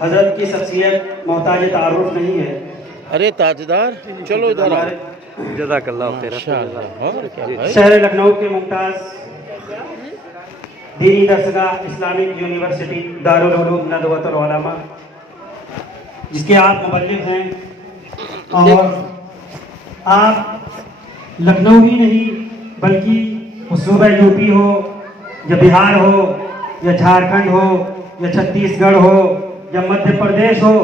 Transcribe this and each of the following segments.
حضرت کی شخصیت محتاج تعارف نہیں ہے. ارے تاجدار چلو ادھر آؤ. جزاک اللہ خیر. اور کیا بھائی. شہر لکھنؤ کے ممتاز دینی درسگاہ اسلامک یونیورسٹی دارالعلوم ندوۃ العلماء، جس کے آپ مبلغ ہیں، اور آپ لکھنؤ ہی نہیں بلکہ صوبہ یو پی ہو یا بہار ہو یا جھارکھنڈ ہو یا چھتیس گڑھ ہو یا مدھیہ پردیش ہو.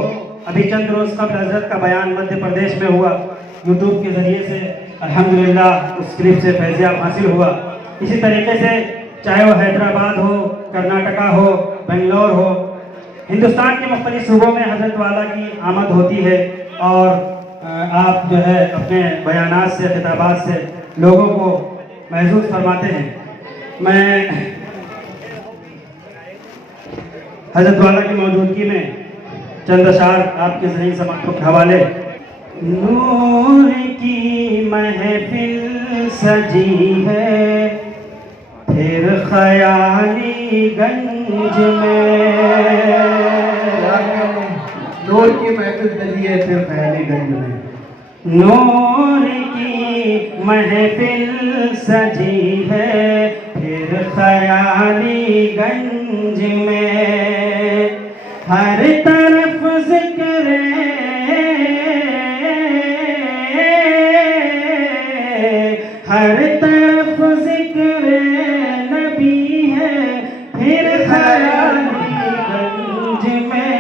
ابھی چند روز قبل حضرت کا بیان مدھیہ پردیش میں ہوا، یوٹیوب کے ذریعے سے الحمدللہ اس کلپ سے فیضیاب حاصل ہوا. اسی طریقے سے چاہے وہ حیدرآباد ہو، کرناٹکا ہو، بنگلور ہو، ہندوستان کے مختلف صوبوں میں حضرت والا کی آمد ہوتی ہے، اور آپ جو ہے اپنے بیانات سے، خطابات سے لوگوں کو محظوظ فرماتے ہیں. میں حضرت والا کی موجودگی میں چند اشعار آپ کے ذہنی سماعتوں کے حوالے. نور کی محفل سجی ہے پھر خیالی گنج میں، نور کی محفل سجی ہے پھر خیالی گنج میں. نور کی محفل سجی ہے پھر خیالی گنج میں، ہر طرف ذکر ہر طرف ذکر نبی ہے پھر خیالی گنج میں.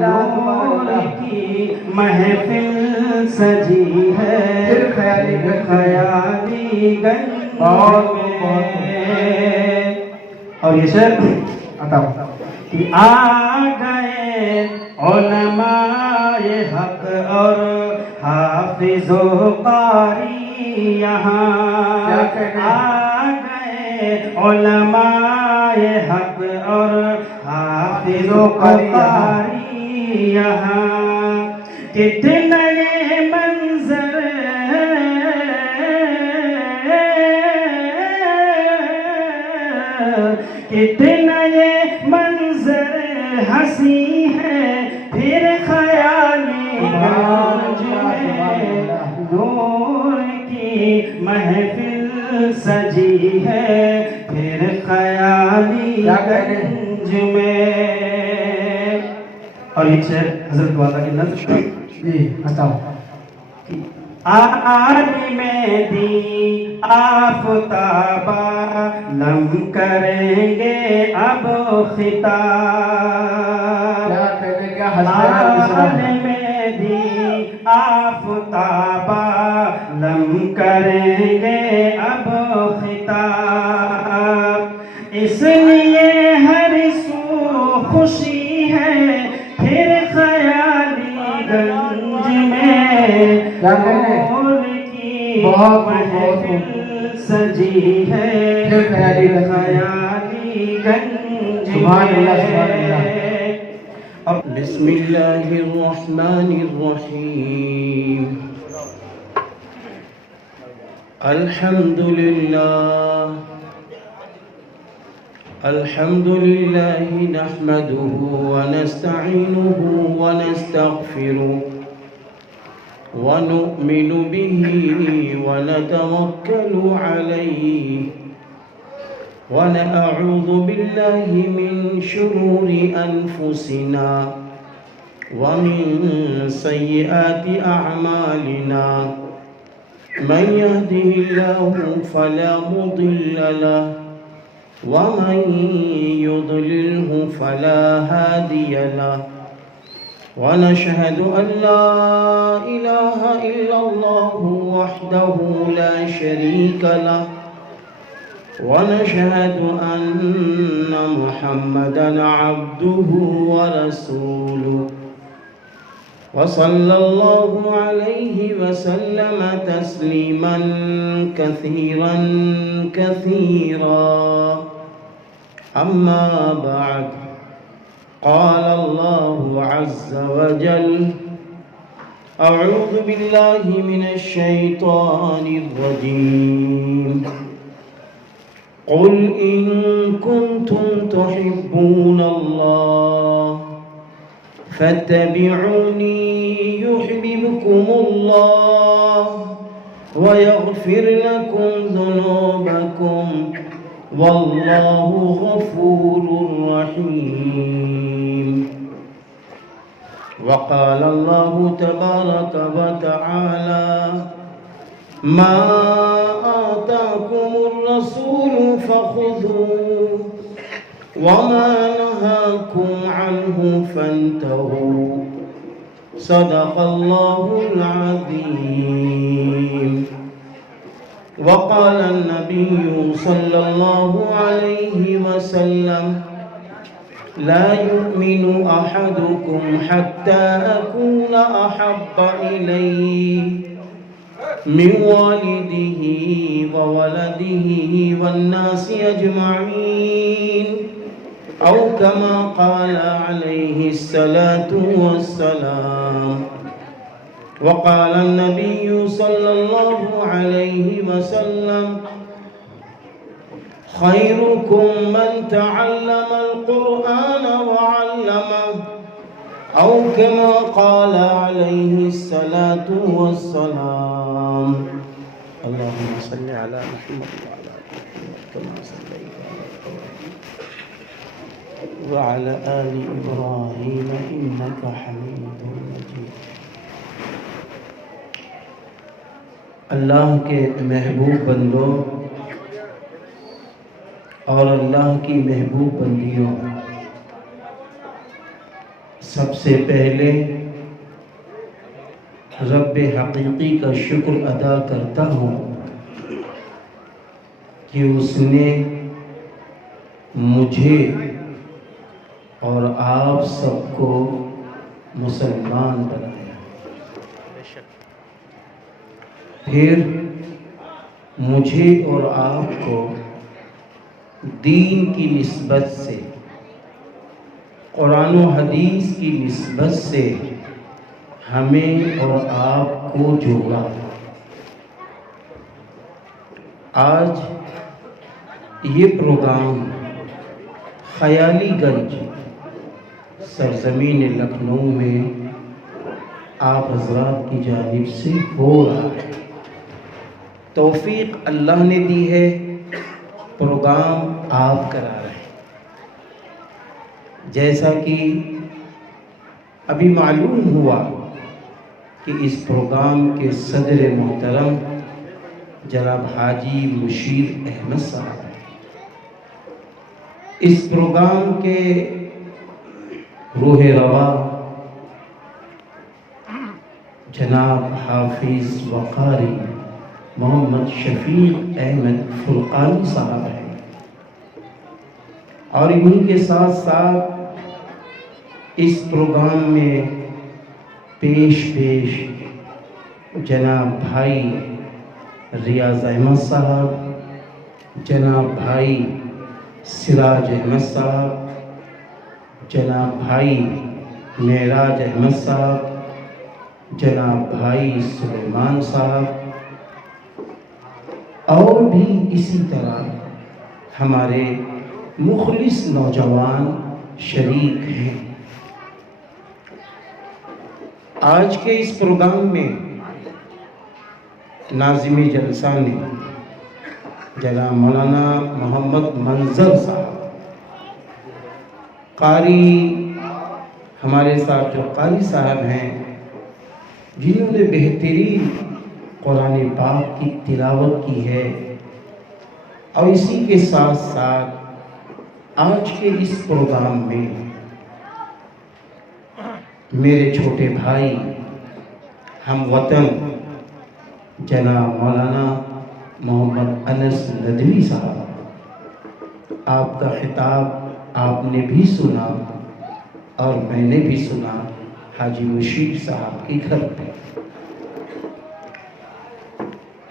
نور کی محفل سجی ہے پھر خیالی گنج میں. اور یہ شعر کہ آ گئے علماء حق اور حافظ و قاری یہاں، آ گئے علماء حق اور حافظ و قاری یہاں. کتنے منظر کتنے منظر ہنسی ہے پھر خیالی گنج میں. نور کی محفل سجی ہے پھر خیالی گنج میں. اور ایک شعر حضرت والا کی نظر جی بتاؤ. عالم دی آفتابہ لم کریں گے اب خطاب، عالم دی آفتابہ لم کریں گے اب خطاب. اس لیے ہر سو خوشی ہے پھر خیالی گنج میں. نور کی محفل سجی ہے پھر خیالی گنج سبحان اللہ سبحان میں. بسم اللہ الرحمن الرحیم. الحمد للہ نحمده ونستعینه ونستغفره ونؤمن به ونتوكل عليه ونعوذ بالله من شرور أنفسنا ومن سيئات أعمالنا. من يهده الله فلا مضل له ومن يضلله فلا هادي له. ونشهد أن لا إله إلا الله وحده لا شريك له ونشهد أن محمدًا عبده ورسوله وصلى الله عليه وسلم تسليمًا كثيرًا كثيرًا. أما بعد، قال الله عز وجل: أعوذ بالله من الشيطان الرجيم. قل إن كنتم تحبون الله فاتبعوني يحببكم الله ويغفر لكم ذنوبكم والله غفور رحيم. وقال الله تبارك وتعالى: ما آتاكم الرسول فخذوه وما نهاكم عنه فانتهوا. صدق الله العظيم. وقال النبي صلى الله عليه وسلم: لا يؤمن أحدكم حتى أكون أحب إليه من والده وولده والناس أجمعين، أو كما قال عليه الصلاة والسلام. وقال النبي صلى الله عليه وسلم: خيركم من تعلم القرآن وعلمه، أو كما قال عليه الصلاة والسلام. اللهم صل على محمد وعلى آل محمد كما صليت على إبراهيم وعلى آل إبراهيم إنك حميد مجيد. اللہ کے محبوب بندوں اور اللہ کی محبوب بندیوں، سب سے پہلے رب حقیقی کا شکر ادا کرتا ہوں کہ اس نے مجھے اور آپ سب کو مسلمان بنایا، پھر مجھے اور آپ کو دین کی نسبت سے، قرآن و حدیث کی نسبت سے ہمیں اور آپ کو جوڑا۔ آج یہ پروگرام خیالی گنج سرزمین لکھنؤ میں آپ حضرات کی جانب سے ہو رہا ہے۔ توفیق اللہ نے دی ہے، پروگرام آپ کرا رہے ہیں۔ جیسا کہ ابھی معلوم ہوا کہ اس پروگرام کے صدر محترم جناب حاجی مشیر احمد صاحب ہیں۔ اس پروگرام کے روح روا جناب حافظ وقاری محمد شفیق احمد فرقانی صاحب ہیں، اور انہی کے ساتھ ساتھ اس پروگرام میں پیش جناب بھائی ریاض احمد صاحب، جناب بھائی سراج احمد صاحب، جناب بھائی معراج احمد صاحب، جناب بھائی سلیمان صاحب، اور بھی اسی طرح ہمارے مخلص نوجوان شریک ہیں۔ آج کے اس پروگرام میں ناظم جلسہ نے جناب مولانا محمد منظر صاحب، قاری ہمارے ساتھ جو قاری صاحب ہیں، جنہوں نے بہترین قرآن پاک کی تلاوت کی ہے، اور اسی کے ساتھ ساتھ آج کے اس پروگرام میں میرے چھوٹے بھائی ہم وطن جناب مولانا محمد انس ندوی صاحب، آپ کا خطاب آپ نے بھی سنا اور میں نے بھی سنا حاجی مشیر صاحب کے گھر پہ۔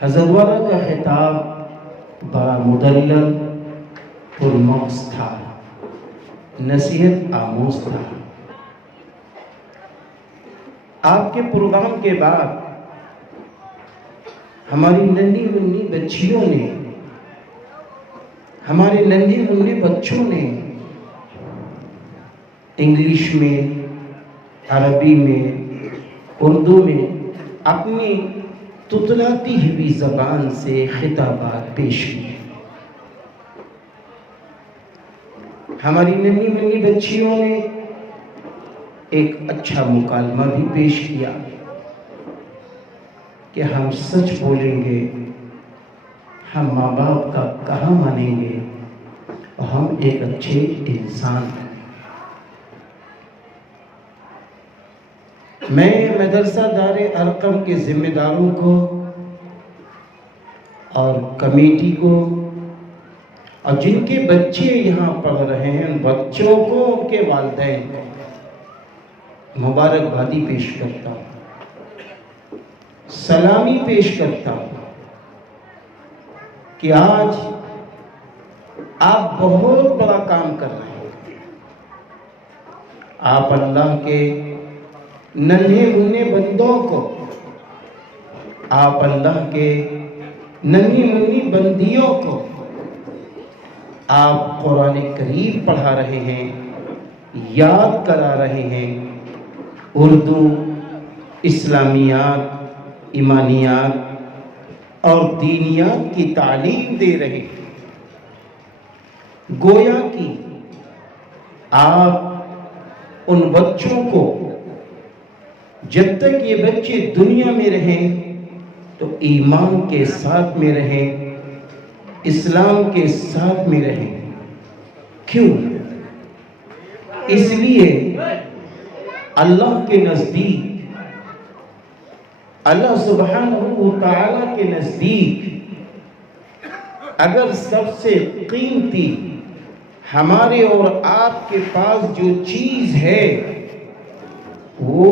حضرت والا کا خطاب بڑا مدلل پرمغز تھا، نصیحت آموز تھا۔ آپ کے پروگرام کے بعد ہماری ننھی منھی بچیوں نے، ہمارے ننھی منھی بچوں نے انگلش میں عربی میں، اردو میں اپنی تتلاتی ہوئی زبان سے خطابات پیش کیے۔ ہماری ننھی منھی بچیوں نے ایک اچھا مکالمہ بھی پیش کیا کہ ہم سچ بولیں گے، ہم ماں باپ کا کہاں مانیں گے، اور ہم ایک اچھے انسان ہیں۔ میں مدرسہ دار ارقم کے ذمہ داروں کو اور کمیٹی کو اور جن کے بچے یہاں پڑھ رہے ہیں ان بچوں کو، ان کے والدین کو مبارکبادی پیش کرتا ہوں، سلامی پیش کرتا ہوں کہ آج آپ بہت بڑا کام کر رہے ہیں۔ آپ اللہ کے ننھے منھے بندوں کو، آپ اللہ کے ننھی منھی بندیوں کو آپ قرآن کریم پڑھا رہے ہیں، یاد کرا رہے ہیں، اردو، اسلامیات، ایمانیات اور دینیات کی تعلیم دے رہے ہیں۔ گویا کہ آپ ان بچوں کو، جب تک یہ بچے دنیا میں رہیں تو ایمان کے ساتھ میں رہیں، اسلام کے ساتھ میں رہیں۔ کیوں؟ اس لیے اللہ کے نزدیک، اللہ سبحانہ و تعالی کے نزدیک اگر سب سے قیمتی ہمارے اور آپ کے پاس جو چیز ہے وہ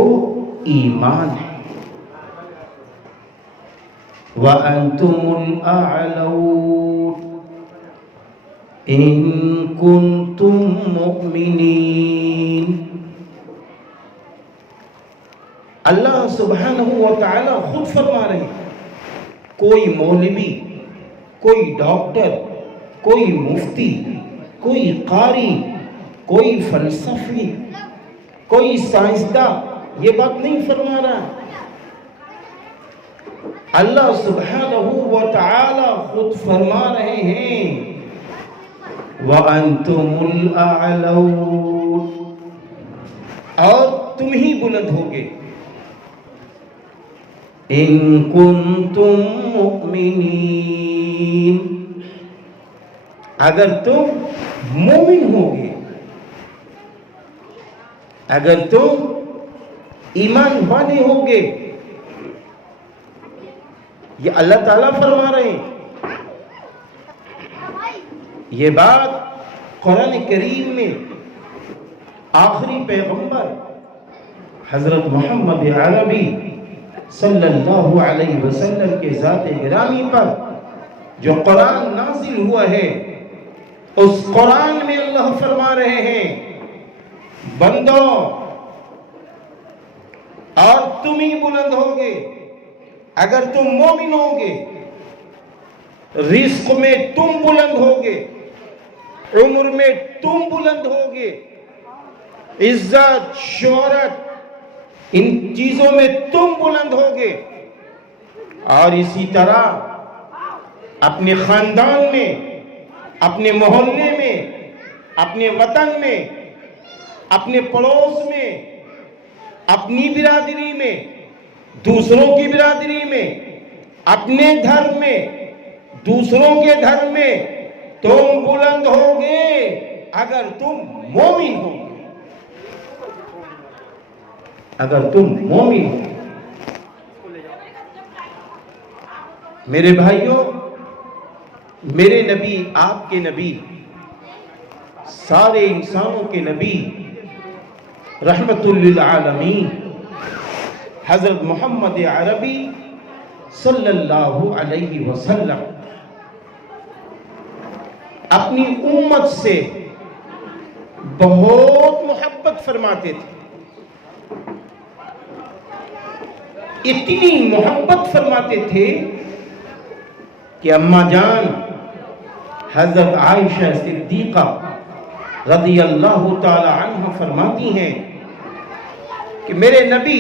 ایمان ہے۔ وَأَنْتُمُ الْأَعْلَوْنَ إِن كُنتُم مُؤْمِنِينَ۔ اللہ سبحانہ و تعالی خود فرما رہے ہیں، کوئی مولوی، کوئی ڈاکٹر، کوئی مفتی، کوئی قاری، کوئی فلسفی، کوئی سائنسداں یہ بات نہیں فرما رہا۔ اللہ سبحانہ و تعالی خود فرما رہے ہیں وَأَنْتُمُ الْأَعْلَوْنَ، اور تم ہی بلند ہوگے، إِن كُنتُم مُؤْمِنِينَ، اگر تم مومن ہوگے، اگر تم ایمان والے ہوگے۔ یہ اللہ تعالیٰ فرما رہے ہیں، یہ بات قرآن کریم میں آخری پیغمبر حضرت محمد عربی صلی اللہ علیہ وسلم کے ذات گرامی پر جو قرآن نازل ہوا ہے، اس قرآن میں اللہ فرما رہے ہیں بندوں اور تم ہی بلند ہوگے اگر تم مومن ہوگے، رزق میں تم بلند ہوگے، عمر میں تم بلند ہوگے، عزت، شہرت، ان چیزوں میں تم بلند ہوگے، اور اسی طرح اپنے خاندان میں، اپنے محلے میں، اپنے وطن میں، اپنے پڑوس میں، اپنی برادری میں، دوسروں کی برادری میں، اپنے گھر میں، دوسروں کے گھر میں تم بلند ہوگے اگر تم مومن ہوگے، اگر تم مومن ہو۔ میرے بھائیوں، میرے نبی، آپ کے نبی، سارے انسانوں کے نبی، رحمت للعالمین حضرت محمد عربی صلی اللہ علیہ وسلم اپنی امت سے بہت محبت فرماتے تھے، اتنی محبت فرماتے تھے کہ اماں جان حضرت عائشہ صدیقہ رضی اللہ تعالی عنہ فرماتی ہیں کہ میرے نبی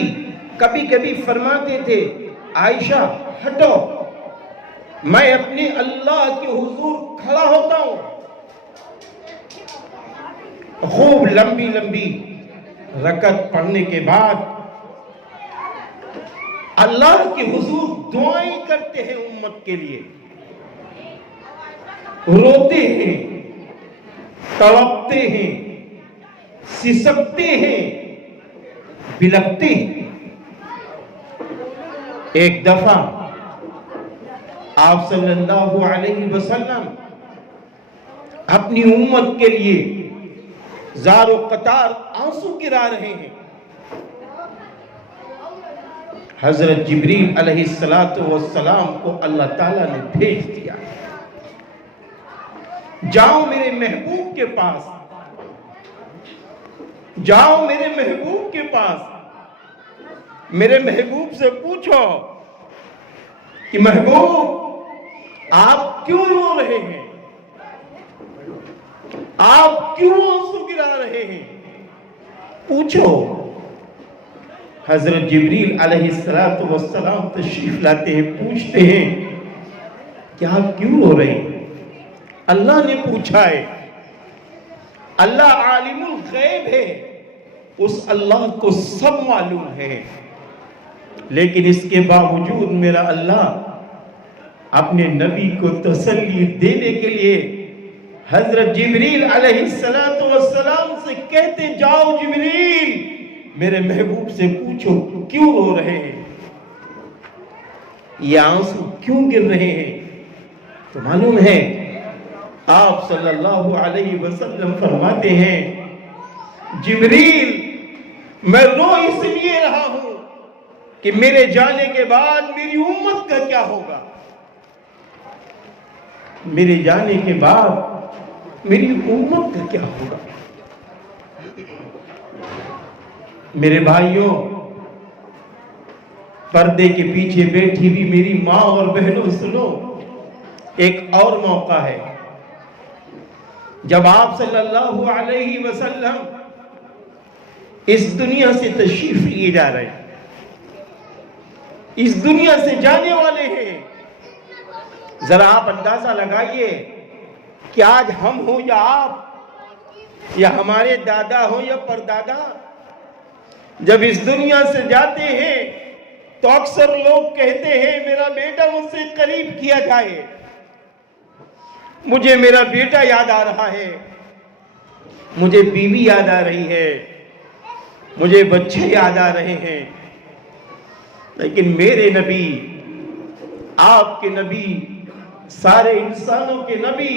کبھی کبھی فرماتے تھے عائشہ ہٹو، میں اپنے اللہ کے حضور کھڑا ہوتا ہوں. خوب لمبی لمبی رکعت پڑھنے کے بعد اللہ کے حضور دعائیں کرتے ہیں امت کے لیے، روتے ہیں، تڑپتے ہیں، سسکتے ہیں، بلکتے ہیں. ایک دفعہ آپ صلی اللہ علیہ وسلم اپنی امت کے لیے زار و قطار آنسو گرا رہے ہیں. حضرت جبریل علیہ السلام کو اللہ تعالیٰ نے بھیج دیا، جاؤ میرے محبوب کے پاس، جاؤ میرے محبوب کے پاس، میرے محبوب سے پوچھو کہ محبوب آپ کیوں رو رہے ہیں، آپ کیوں آنسو گرا رہے ہیں، پوچھو. حضرت جبریل علیہ السلام تشریف لاتے ہیں، پوچھتے ہیں کہ آپ کیوں رو رہے ہیں. اللہ نے پوچھا ہے، اللہ عالم الغیب ہے، اس اللہ کو سب معلوم ہے، لیکن اس کے باوجود میرا اللہ اپنے نبی کو تسلی دینے کے لیے حضرت جبریل علیہ السلام سے کہتے جاؤ جبریل میرے محبوب سے پوچھو کیوں رو رہے ہیں، یہ آنسو کیوں گر رہے ہیں. تو معلوم ہے آپ صلی اللہ علیہ وسلم فرماتے ہیں جبریل میں رو اس لیے رہا ہوں کہ میرے جانے کے بعد میری امت کا کیا ہوگا، میرے جانے کے بعد میری امت کا کیا ہوگا. میرے بھائیوں، پردے کے پیچھے بیٹھی بھی میری ماں اور بہنوں سنو، ایک اور موقع ہے جب آپ صلی اللہ علیہ وسلم اس دنیا سے تشریف لیے جا رہے ہیں، اس دنیا سے جانے والے ہیں. ذرا آپ اندازہ لگائیے کہ آج ہم ہوں یا آپ یا ہمارے دادا ہوں یا پردادا، جب اس دنیا سے جاتے ہیں تو اکثر لوگ کہتے ہیں میرا بیٹا مجھ سے قریب کیا جائے، مجھے میرا بیٹا یاد آ رہا ہے، مجھے بیوی یاد آ رہی ہے، مجھے بچے یاد آ رہے ہیں. لیکن میرے نبی، آپ کے نبی، سارے انسانوں کے نبی،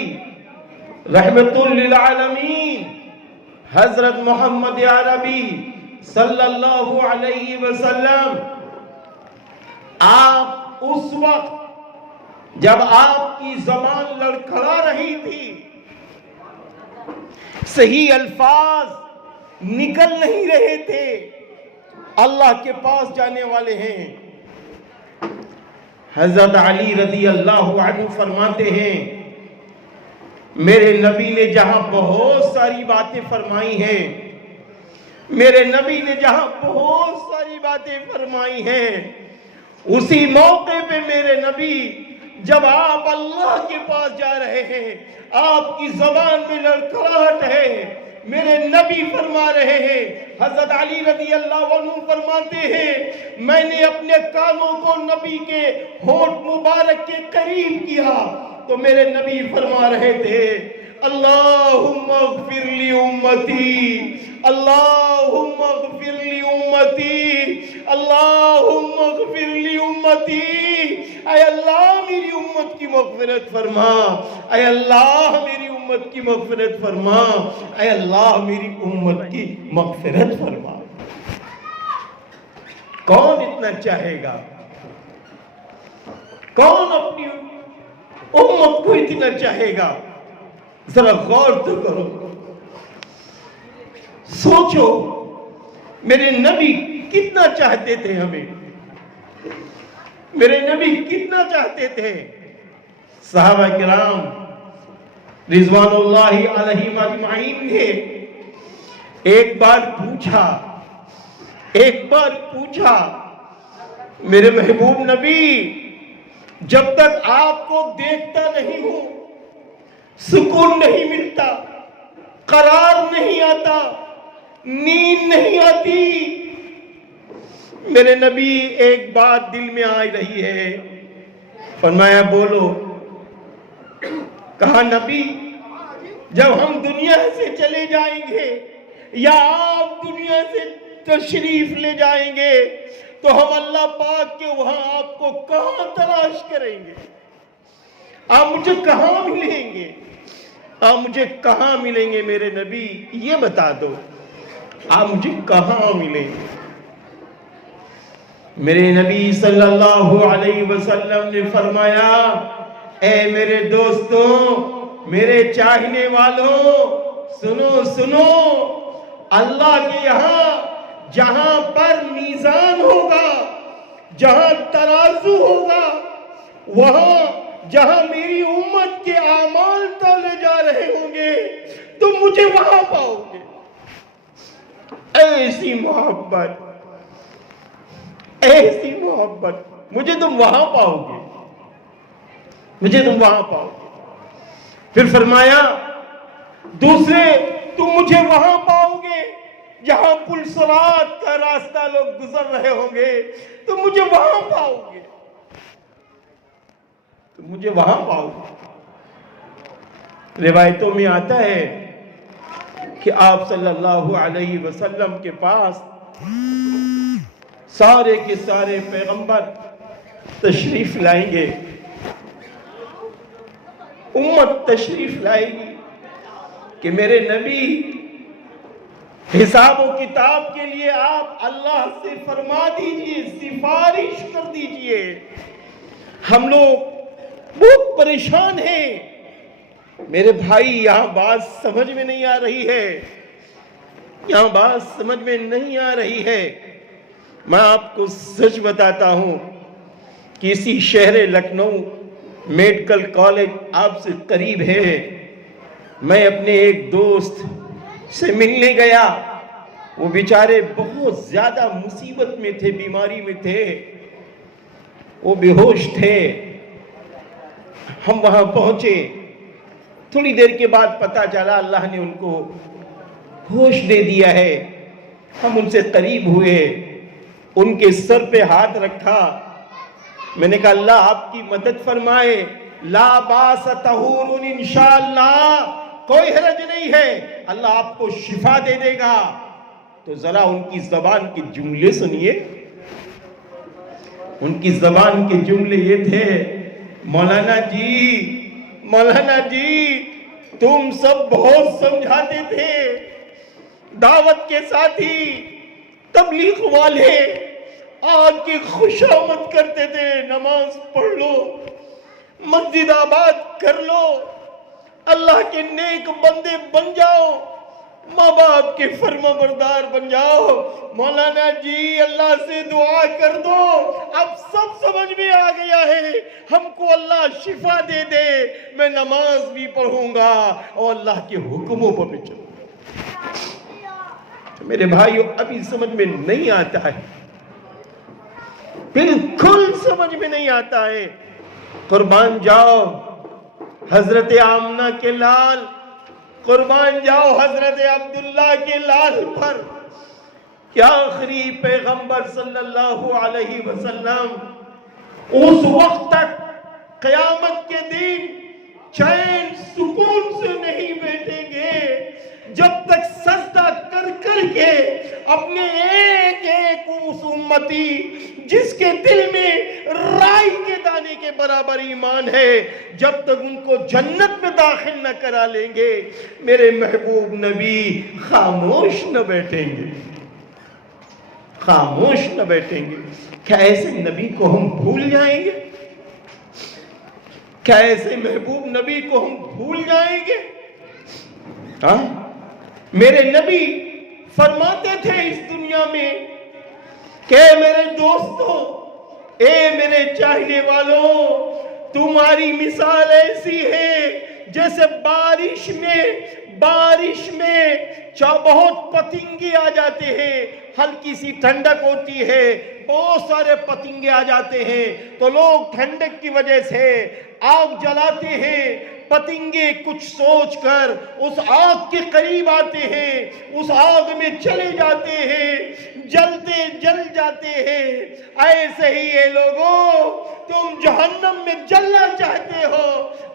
رحمت للعالمین حضرت محمد عربی صلی اللہ علیہ وسلم، آپ اس وقت جب آپ کی زبان لڑکھڑا رہی تھی، صحیح الفاظ نکل نہیں رہے تھے، اللہ کے پاس جانے والے ہیں. حضرت علی رضی اللہ عنہ فرماتے ہیں میرے نبی نے جہاں بہت ساری باتیں فرمائی ہیں، میرے نبی نے جہاں بہت ساری باتیں فرمائی ہیں، اسی موقع پہ میرے نبی جب آپ اللہ کے پاس جا رہے ہیں، آپ کی زبان میں لڑکھڑاہٹ ہے، میرے نبی فرما رہے ہیں، حضرت علی رضی اللہ عنہ فرماتے ہیں میں نے اپنے کانوں کو نبی کے ہونٹ مبارک کے قریب کیا تو میرے نبی فرما رہے تھے اللہم اغفر لی امتی، اللہم اغفر لی امتی، اللہم اغفر لی امتی. اے اللہ میری امت کی مغفرت فرما، اے اللہ میری امت کی مغفرت فرما، اے اللہ میری امت کی مغفرت فرما. کون اتنا چاہے گا؟ کون اپنی امت کو اتنا چاہے گا؟ ذرا غور تو کرو، سوچو میرے نبی کتنا چاہتے تھے ہمیں، میرے نبی کتنا چاہتے تھے. صحابہ کرام رضوان اللہ علیہم اجمعین نے ایک بار پوچھا ایک بار پوچھا میرے محبوب نبی جب تک آپ کو دیکھتا نہیں ہوں سکون نہیں ملتا، قرار نہیں آتا، نیند نہیں آتی۔ میرے نبی ایک بات دل میں آ رہی ہے، فرمایا بولو۔ کہا نبی جب ہم دنیا سے چلے جائیں گے یا آپ دنیا سے تشریف لے جائیں گے تو ہم اللہ پاک کے وہاں آپ کو کہاں تلاش کریں گے؟ آپ مجھے کہاں ملیں گے؟ آپ مجھے کہاں ملیں گے میرے نبی؟ یہ بتا دو، آپ مجھے کہاں ملیں گے؟ میرے نبی صلی اللہ علیہ وسلم نے فرمایا اے میرے دوستوں، میرے چاہنے والوں، سنو سنو، اللہ کے یہاں جہاں پر میزان ہوگا، جہاں ترازو ہوگا، وہاں جہاں میری امت کے اعمال تولے جا رہے ہوں گے تم مجھے وہاں پاؤ گے۔ ایسی محبت، ایسی محبت، مجھے تم وہاں پاؤ گے، مجھے تم وہاں پاؤ گے۔ پھر فرمایا دوسرے تم مجھے وہاں پاؤ گے جہاں پل صراط کا راستہ لوگ گزر رہے ہوں گے، تم مجھے وہاں پاؤ گے، تم مجھے وہاں پاؤ گے۔ روایتوں میں آتا ہے کہ آپ صلی اللہ علیہ وسلم کے پاس سارے کے سارے پیغمبر تشریف لائیں گے، امت تشریف لائے گی کہ میرے نبی حساب و کتاب کے لیے آپ اللہ سے فرما دیجئے، سفارش کر دیجئے، ہم لوگ بہت پریشان ہیں۔ میرے بھائی یہاں بات سمجھ میں نہیں آ رہی ہے، یہاں بات سمجھ میں نہیں آ رہی ہے۔ میں آپ کو سچ بتاتا ہوں، کسی شہر لکھنؤ میڈیکل کالج آپ سے قریب ہے، میں اپنے ایک دوست سے ملنے گیا، وہ بیچارے بہت زیادہ مصیبت میں تھے، بیماری میں تھے، وہ بے ہوش تھے۔ ہم وہاں پہنچے، تھوڑی دیر کے بعد پتہ چلا اللہ نے ان کو ہوش دے دیا ہے۔ ہم ان سے قریب ہوئے، ان کے سر پہ ہاتھ رکھا، میں نے کہا اللہ آپ کی مدد فرمائے، لا باس طہور انشاءاللہ، کوئی حرج نہیں ہے، اللہ آپ کو شفا دے دے گا۔ تو ذرا ان کی زبان کے جملے سنیے، ان کی زبان کے جملے یہ تھے، مولانا جی تم سب بہت سمجھاتے تھے، دعوت کے ساتھی، تبلیغ والے آج کی خوشامد کرتے تھے، نماز پڑھ لو، مسجد آباد کر لو، اللہ کے نیک بندے بن جاؤ، ماں باپ کے فرما بردار بن جاؤ۔ مولانا جی اللہ سے دعا کر دو، اب سب سمجھ میں آ گیا ہے، ہم کو اللہ شفا دے دے، میں نماز بھی پڑھوں گا اور اللہ کے حکموں پر بھی چلوں گا۔ میرے بھائیو ابھی سمجھ میں نہیں آتا ہے، بالکل سمجھ میں نہیں آتا ہے۔ قربان جاؤ حضرت آمنہ کے لال، قربان جاؤ حضرت عبداللہ کے لال پر، کہ آخری پیغمبر صلی اللہ علیہ وسلم اس وقت تک قیامت کے دن چین سکون سے نہیں بیٹھیں گے جب تک سجدہ کر کر کے اپنے ایک ایک اس امتی جس کے دل میں رائی کے دانے کے برابر ایمان ہے، جب تک ان کو جنت میں داخل نہ کرا لیں گے، میرے محبوب نبی خاموش نہ بیٹھیں گے، خاموش نہ بیٹھیں گے۔ کیا ایسے نبی کو ہم بھول جائیں گے؟ کیا ایسے محبوب نبی کو ہم بھول جائیں گے؟ ہاں میرے نبی فرماتے تھے اس دنیا میں کہ میرے دوستوں، اے میرے چاہنے والوں، تمہاری مثال ایسی ہے جیسے بارش میں بہت پتنگے آ جاتے ہیں، ہلکی سی ٹھنڈک ہوتی ہے، بہت سارے پتنگے آ جاتے ہیں تو لوگ ٹھنڈک کی وجہ سے آگ جلاتے ہیں۔ پتنگے کچھ سوچ کر اس آگ کے قریب آتے ہیں، اس آگ میں چلے جاتے ہیں، جلتے جل جاتے ہیں۔ ایسے ہی یہ لوگوں، تم جہنم میں جلنا چاہتے ہو،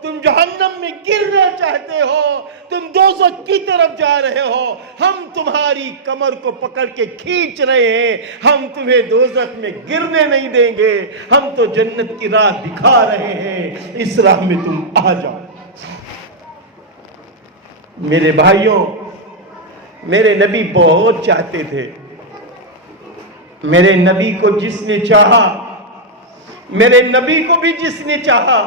تم جہنم میں گرنا چاہتے ہو، تم دوزخ کی طرف جا رہے ہو، ہم تمہاری کمر کو پکڑ کے کھینچ رہے ہیں، ہم تمہیں دوزخ میں گرنے نہیں دیں گے، ہم تو جنت کی راہ دکھا رہے ہیں، اس راہ میں تم آ جاؤ۔ میرے بھائیوں، میرے نبی بہت چاہتے تھے۔ میرے نبی کو جس نے چاہا، میرے نبی کو بھی جس نے چاہا،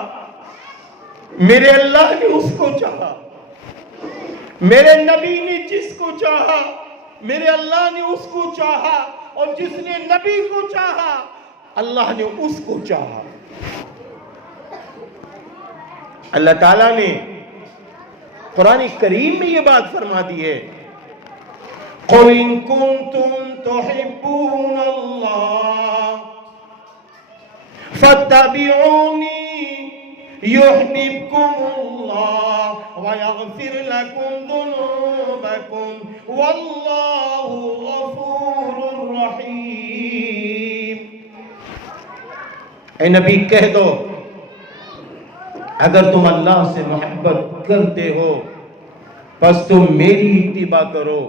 میرے اللہ نے اس کو چاہا۔ میرے نبی نے جس کو چاہا، میرے اللہ نے اس کو چاہا، اور جس نے نبی کو چاہا، اللہ نے اس کو چاہا۔ اللہ تعالیٰ نے قرآن کریم میں یہ بات فرما دی ہے، قُلْ إِن كُنتُمْ تُحِبُّونَ اللَّهَ فَاتَّبِعُونِي يُحْبِبْكُمُ اللَّهُ وَيَغْفِرْ لَكُمْ ذُنُوبَكُمْ وَاللَّهُ غَفُورٌ رَحِيمٌ۔ اے نبی کہہ دو، اگر تم اللہ سے محبت کرتے ہو بس تم میری اتباع کرو،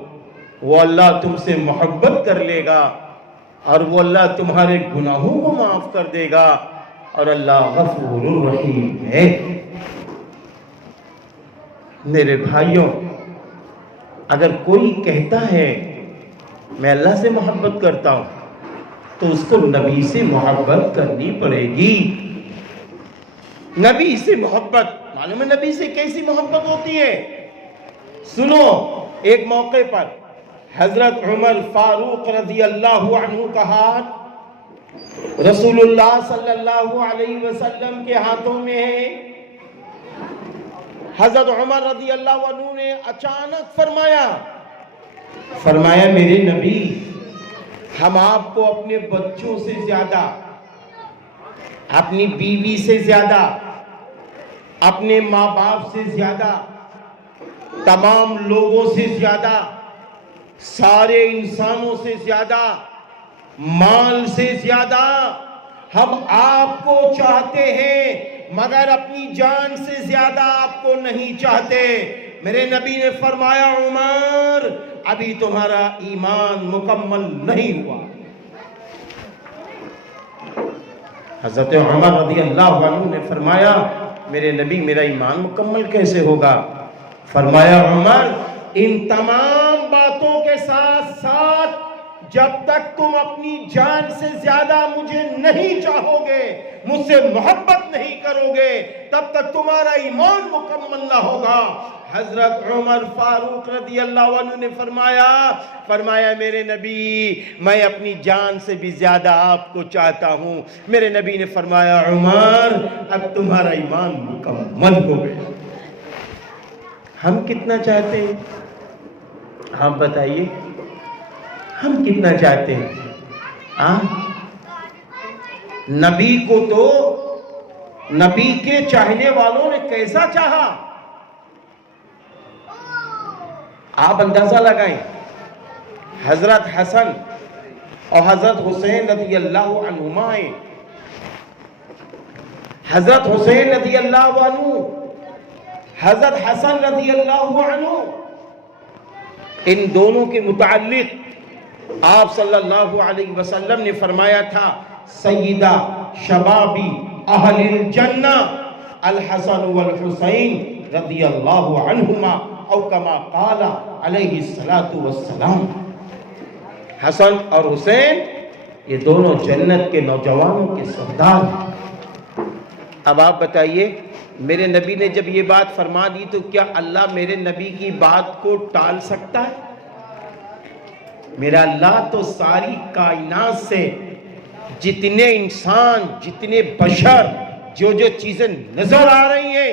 وہ اللہ تم سے محبت کر لے گا اور وہ اللہ تمہارے گناہوں کو معاف کر دے گا، اور اللہ غفور الرحیم ہے۔ میرے بھائیوں، اگر کوئی کہتا ہے میں اللہ سے محبت کرتا ہوں تو اس کو نبی سے محبت کرنی پڑے گی۔ نبی سے محبت معلوم ہے نبی سے کیسی محبت ہوتی ہے؟ سنو، ایک موقع پر حضرت عمر فاروق رضی اللہ عنہ کا ہاتھ رسول اللہ صلی اللہ علیہ وسلم کے ہاتھوں میں ہے۔ حضرت عمر رضی اللہ عنہ نے اچانک فرمایا میرے نبی، ہم آپ کو اپنے بچوں سے زیادہ، اپنی بیوی سے زیادہ، اپنے ماں باپ سے زیادہ، تمام لوگوں سے زیادہ، سارے انسانوں سے زیادہ، مال سے زیادہ ہم آپ کو چاہتے ہیں، مگر اپنی جان سے زیادہ آپ کو نہیں چاہتے۔ میرے نبی نے فرمایا عمر، ابھی تمہارا ایمان مکمل نہیں ہوا۔ حضرت عمر رضی اللہ عنہ نے فرمایا میرے نبی میرا ایمان مکمل کیسے ہوگا؟ فرمایا عمر، ان تمام باتوں کے ساتھ ساتھ جب تک تم اپنی جان سے زیادہ مجھے نہیں چاہو گے، مجھ سے محبت نہیں کرو گے، تب تک تمہارا ایمان مکمل نہ ہوگا۔ حضرت عمر فاروق رضی اللہ عنہ نے فرمایا میرے نبی، میں اپنی جان سے بھی زیادہ آپ کو چاہتا ہوں۔ میرے نبی نے فرمایا عمر، اب تمہارا ایمان مکمل ہو گیا۔ ہم کتنا چاہتے ہیں؟ ہم بتائیے، ہم کتنا چاہتے ہیں؟ نبی کو تو نبی کے چاہنے والوں نے کیسا چاہا، آپ اندازہ لگائیں۔ حضرت حسن اور حضرت حسین رضی اللہ عنہما، حضرت حسین رضی اللہ عنہ، حضرت حسن رضی اللہ عنہ، ان دونوں کے متعلق آپ صلی اللہ علیہ وسلم نے فرمایا تھا سیدہ شبابی اہل الجنہ الحسن والحسین رضی اللہ عنہما، او کما قال علیہ السلام۔ حسن اور حسین یہ دونوں جنت کے نوجوانوں کے سردار ہیں۔ اب آپ بتائیے، میرے نبی نے جب یہ بات فرما دی تو کیا اللہ میرے نبی کی بات کو ٹال سکتا ہے؟ میرا اللہ تو ساری کائنات سے جتنے انسان، جتنے بشر، جو چیزیں نظر آ رہی ہیں،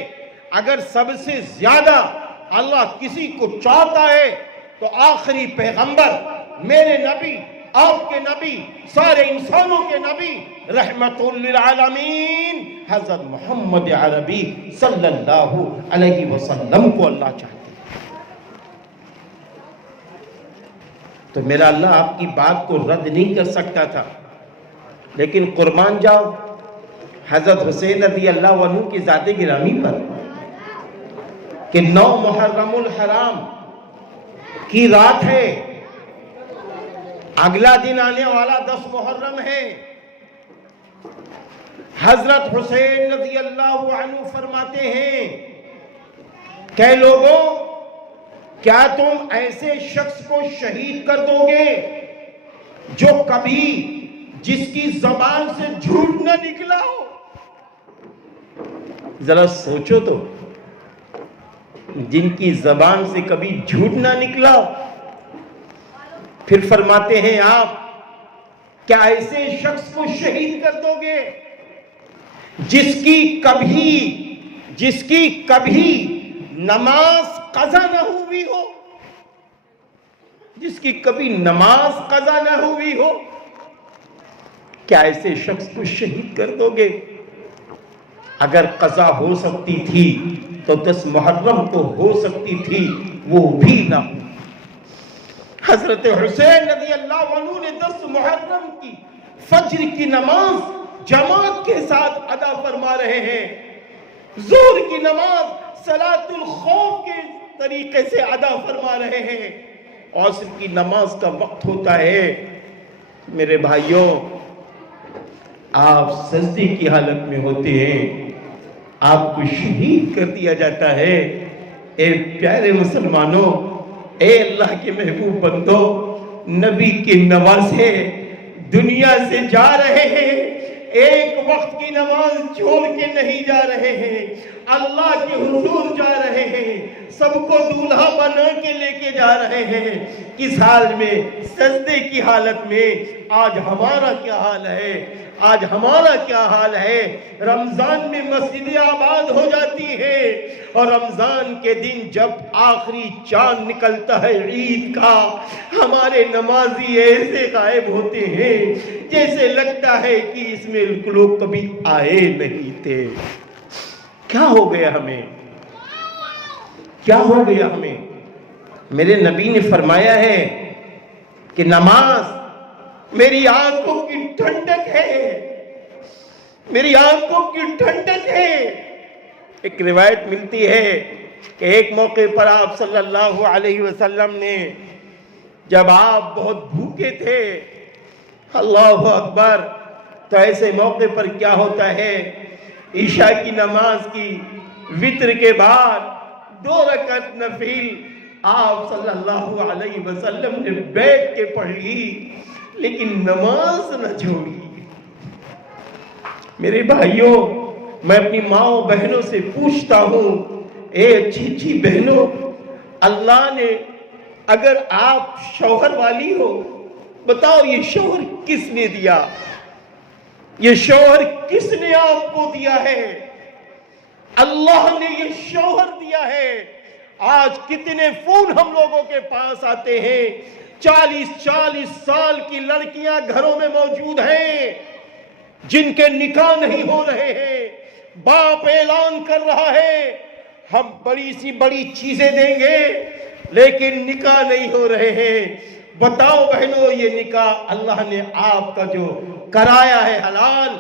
اگر سب سے زیادہ اللہ کسی کو چاہتا ہے تو آخری پیغمبر میرے نبی آپ کے نبی، سارے انسانوں کے نبی، رحمت للعالمین حضرت محمد عربی صلی اللہ علیہ وسلم کو اللہ چاہتے ہیں۔ تو میرا اللہ آپ کی بات کو رد نہیں کر سکتا تھا، لیکن قربان جاؤ حضرت حسین رضی اللہ عنہ کی ذات گرامی پر کہ 9 محرم الحرام کی رات ہے، اگلا دن آنے والا 10 محرم ہے۔ حضرت حسین رضی اللہ عنہ فرماتے ہیں کہ لوگوں، کیا تم ایسے شخص کو شہید کر دو گے جو کبھی جس کی زبان سے جھوٹ نہ نکلا ہو؟ ذرا سوچو تو، جن کی زبان سے کبھی جھوٹ نہ نکلا، پھر فرماتے ہیں آپ کیا ایسے شخص کو شہید کر دو گے جس کی کبھی نماز قضا نہ ہوئی ہو، جس کی کبھی نماز قضا نہ ہوئی ہو؟ کیا ایسے شخص کو شہید کر دو گے؟ اگر قضا ہو سکتی تھی تو 10 محرم کو ہو سکتی تھی، وہ بھی نہ ہو۔ حضرت حسین رضی اللہ عنہ نے 10 محرم کی فجر کی نماز جماعت کے ساتھ ادا فرما رہے ہیں، ظہر کی نماز صلاۃ الخوف کے طریقے سے ادا فرما رہے ہیں، عصر کی نماز کا وقت ہوتا ہے۔ میرے بھائیوں، آپ سجدے کی حالت میں ہوتے ہیں، آپ کو شہید کر دیا جاتا ہے۔ اے پیارے مسلمانوں، اے اللہ کے محبوب بندو، نبی کے نواسے دنیا سے جا رہے ہیں، ایک وقت کی نماز چھوڑ کے نہیں جا رہے ہیں، اللہ کے حضور جا رہے ہیں، سب کو دولہا بنا کے لے کے جا رہے ہیں۔ کس حال میں؟ سجدے کی حالت میں۔ آج ہمارا کیا حال ہے؟ آج ہمارا کیا حال ہے؟ رمضان میں مسجدیں آباد ہو جاتی ہے، اور رمضان کے دن جب آخری چاند نکلتا ہے عید کا، ہمارے نمازی ایسے غائب ہوتے ہیں جیسے لگتا ہے کہ اس میں لوگ کبھی آئے نہیں تھے۔ کیا ہو گیا ہمیں؟ کیا ہو گیا ہمیں؟ میرے نبی نے فرمایا ہے کہ نماز میری آنکھوں کی ٹھنڈک ہے، میری آنکھوں کی ٹھنڈک ہے۔ ایک روایت ملتی ہے کہ ایک موقع پر آپ صلی اللہ علیہ وسلم نے، جب آپ بہت بھوکے تھے، اللہ اکبر، تو ایسے موقع پر کیا ہوتا ہے، عشاء کی نماز کی وتر کے بعد 2 رکعت نفل آپ صلی اللہ علیہ وسلم نے بیٹھ کے پڑھ لی، لیکن نماز نہ چھوڑی۔ میرے بھائیوں، میں اپنی ماں و بہنوں سے پوچھتا ہوں، اے اچھی اچھی بہنوں، اللہ نے، اگر آپ شوہر والی ہو، بتاؤ یہ شوہر کس نے دیا؟ یہ شوہر کس نے آپ کو دیا ہے؟ اللہ نے یہ شوہر دیا ہے۔ آج کتنے فون ہم لوگوں کے پاس آتے ہیں، 40 سال کی لڑکیاں گھروں میں موجود ہیں جن کے نکاح نہیں ہو رہے ہیں۔ باپ اعلان کر رہا ہے ہم بڑی سی بڑی چیزیں دیں گے، لیکن نکاح نہیں ہو رہے ہیں۔ بتاؤ بہنوں، یہ نکاح اللہ نے آپ کا جو کرایا ہے حلال،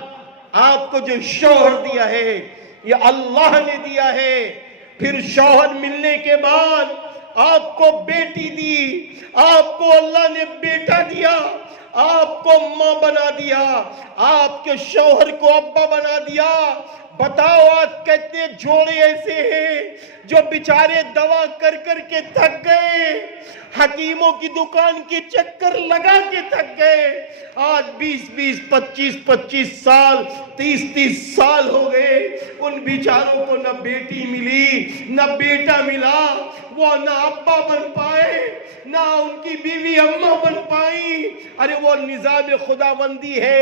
آپ کو جو شوہر دیا ہے یہ اللہ نے دیا ہے۔ پھر شوہر ملنے کے بعد آپ کو بیٹی دی، آپ کو اللہ نے بیٹا دیا، آپ کو ماں بنا دیا، آپ کے شوہر کو ابا بنا دیا۔ بتاؤ آج کتنے جوڑے ایسے ہیں جو بیچارے دوا کر کر کے تھک گئے، حکیموں کی دکان کی چکر لگا کے تھک گئے، آج 20 25 سال 30 سال ہو گئے، ان بیچاروں کو نہ بیٹی ملی نہ بیٹا ملا، وہ نہ ابا بن پائے نہ ان کی بیوی اماں بن پائی۔ ارے وہ نظام خداوندی ہے،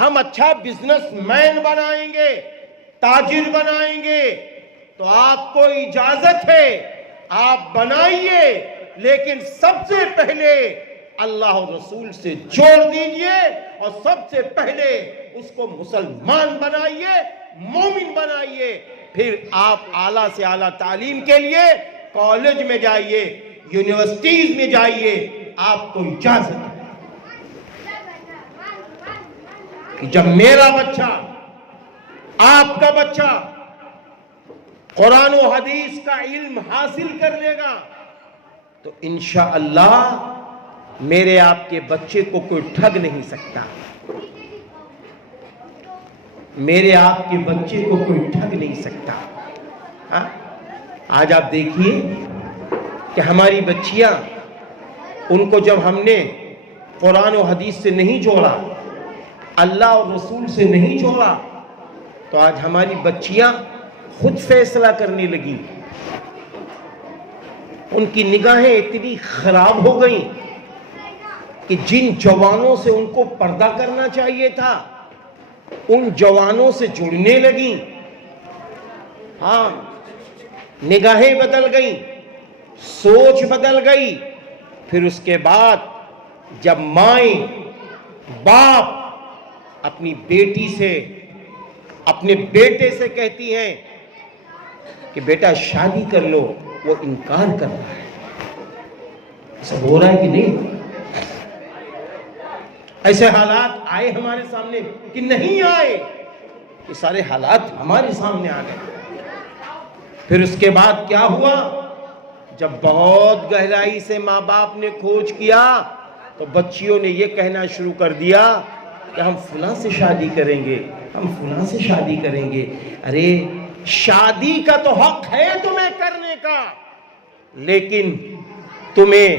ہم اچھا بزنس مین بنائیں گے، تاجر بنائیں گے، تو آپ کو اجازت ہے، آپ بنائیے، لیکن سب سے پہلے اللہ اور رسول سے جوڑ دیجئے، اور سب سے پہلے اس کو مسلمان بنائیے، مومن بنائیے، پھر آپ اعلیٰ سے اعلیٰ تعلیم کے لیے کالج میں جائیے، یونیورسٹیز میں جائیے، آپ کو اجازت ہے کہ جب میرا بچہ، آپ کا بچہ قرآن و حدیث کا علم حاصل کر لے گا تو انشاءاللہ میرے آپ کے بچے کو کوئی ٹھگ نہیں سکتا، میرے آپ کے بچے کو کوئی ٹھگ نہیں سکتا۔ ہاں؟ آج آپ دیکھیے کہ ہماری بچیاں، ان کو جب ہم نے قرآن و حدیث سے نہیں جوڑا، اللہ اور رسول سے نہیں جوڑا، تو آج ہماری بچیاں خود فیصلہ کرنے لگی، ان کی نگاہیں اتنی خراب ہو گئیں کہ جن جوانوں سے ان کو پردہ کرنا چاہیے تھا ان جوانوں سے جڑنے لگیں۔ ہاں، نگاہیں بدل گئیں، سوچ بدل گئی۔ پھر اس کے بعد جب مائیں باپ اپنی بیٹی سے، اپنے بیٹے سے کہتی ہیں کہ بیٹا شادی کر لو، وہ انکار کر رہا ہے۔ سب ہو رہا ہے کہ نہیں؟ ایسے حالات آئے ہمارے سامنے کہ نہیں آئے؟ یہ سارے حالات ہمارے سامنے آ گئے۔ پھر اس کے بعد کیا ہوا؟ جب بہت گہرائی سے ماں باپ نے کھوج کیا تو بچیوں نے یہ کہنا شروع کر دیا کہ ہم فلاں سے شادی کریں گے، ہم فلاں سے شادی کریں گے۔ ارے شادی کا تو حق ہے تمہیں کرنے کا، لیکن تمہیں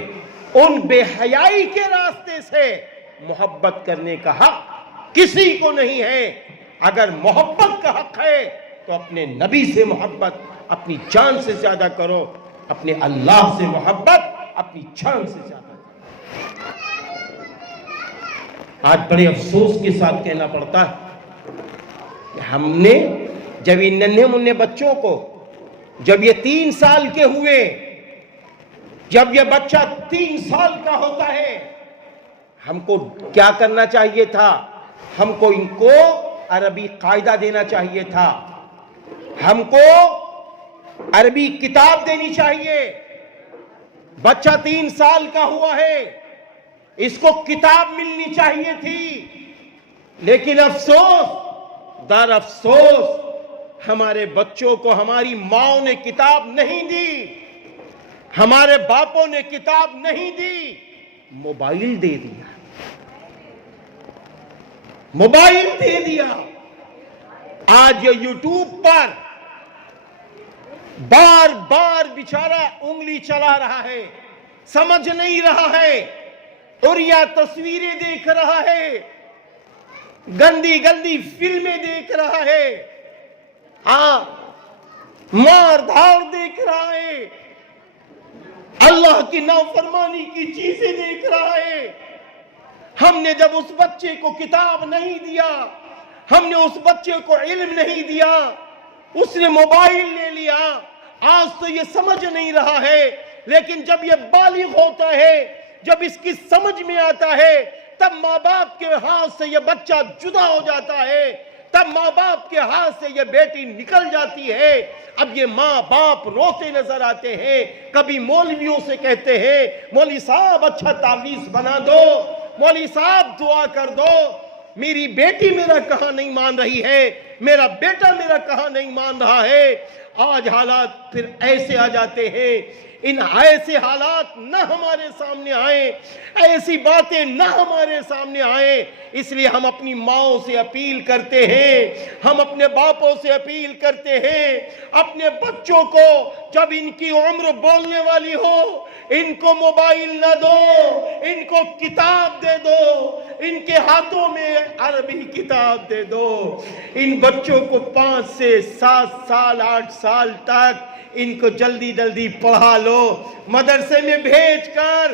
ان بے حیائی کے راستے سے محبت کرنے کا حق کسی کو نہیں ہے۔ اگر محبت کا حق ہے تو اپنے نبی سے محبت اپنی جان سے زیادہ کرو، اپنے اللہ سے محبت اپنی جان سے زیادہ کرو۔ آج بڑے افسوس کے ساتھ کہنا پڑتا ہے کہ ہم نے جب ان ننھے منھے بچوں کو، جب یہ 3 سال کے ہوئے، جب یہ بچہ 3 سال کا ہوتا ہے، ہم کو کیا کرنا چاہیے تھا؟ ہم کو ان کو عربی قاعدہ دینا چاہیے تھا، ہم کو عربی کتاب دینی چاہیے۔ بچہ 3 سال کا ہوا ہے، اس کو کتاب ملنی چاہیے تھی، لیکن افسوس در افسوس ہمارے بچوں کو ہماری ماں نے کتاب نہیں دی، ہمارے باپوں نے کتاب نہیں دی، موبائل دے دیا، موبائل دے دیا۔ آج یہ یوٹیوب پر بار بار بیچارہ انگلی چلا رہا ہے، سمجھ نہیں رہا ہے، اور یا تصویریں دیکھ رہا ہے، گندی گندی فلمیں دیکھ رہا ہے، ہاں مار دھاڑ دیکھ رہا ہے، اللہ کی نافرمانی کی چیزیں دیکھ رہا ہے۔ ہم نے جب اس بچے کو کتاب نہیں دیا، ہم نے اس بچے کو علم نہیں دیا، اس نے موبائل لے لیا، آج تو یہ سمجھ نہیں رہا ہے، لیکن جب یہ بالغ ہوتا ہے، جب اس کی سمجھ میں آتا ہے، تب ماں باپ کے ہاتھ سے یہ بچہ جدا ہو جاتا ہے، تب ماں باپ کے ہاتھ سے یہ بیٹی نکل جاتی ہے۔ اب یہ ماں باپ روتے نظر آتے ہیں، کبھی مولویوں سے کہتے ہیں مولوی صاحب اچھا تعویذ بنا دو، مولوی صاحب دعا کر دو، میری بیٹی میرا کہاں نہیں مان رہی ہے، میرا بیٹا میرا کہاں نہیں مان رہا ہے۔ آج حالات پھر ایسے آ جاتے ہیں، ان ایسے حالات نہ ہمارے سامنے آئیں، ایسی باتیں نہ ہمارے سامنے آئیں، اس لیے ہم اپنی ماؤں سے اپیل کرتے ہیں، ہم اپنے باپوں سے اپیل کرتے ہیں، اپنے بچوں کو جب ان کی عمر بولنے والی ہو ان کو موبائل نہ دو، ان کو کتاب دے دو، ان کے ہاتھوں میں عربی کتاب دے دو۔ ان بچوں کو 5 سے 7 سال 8 سال تک ان کو جلدی جلدی پڑھا لو، مدرسے میں بھیج کر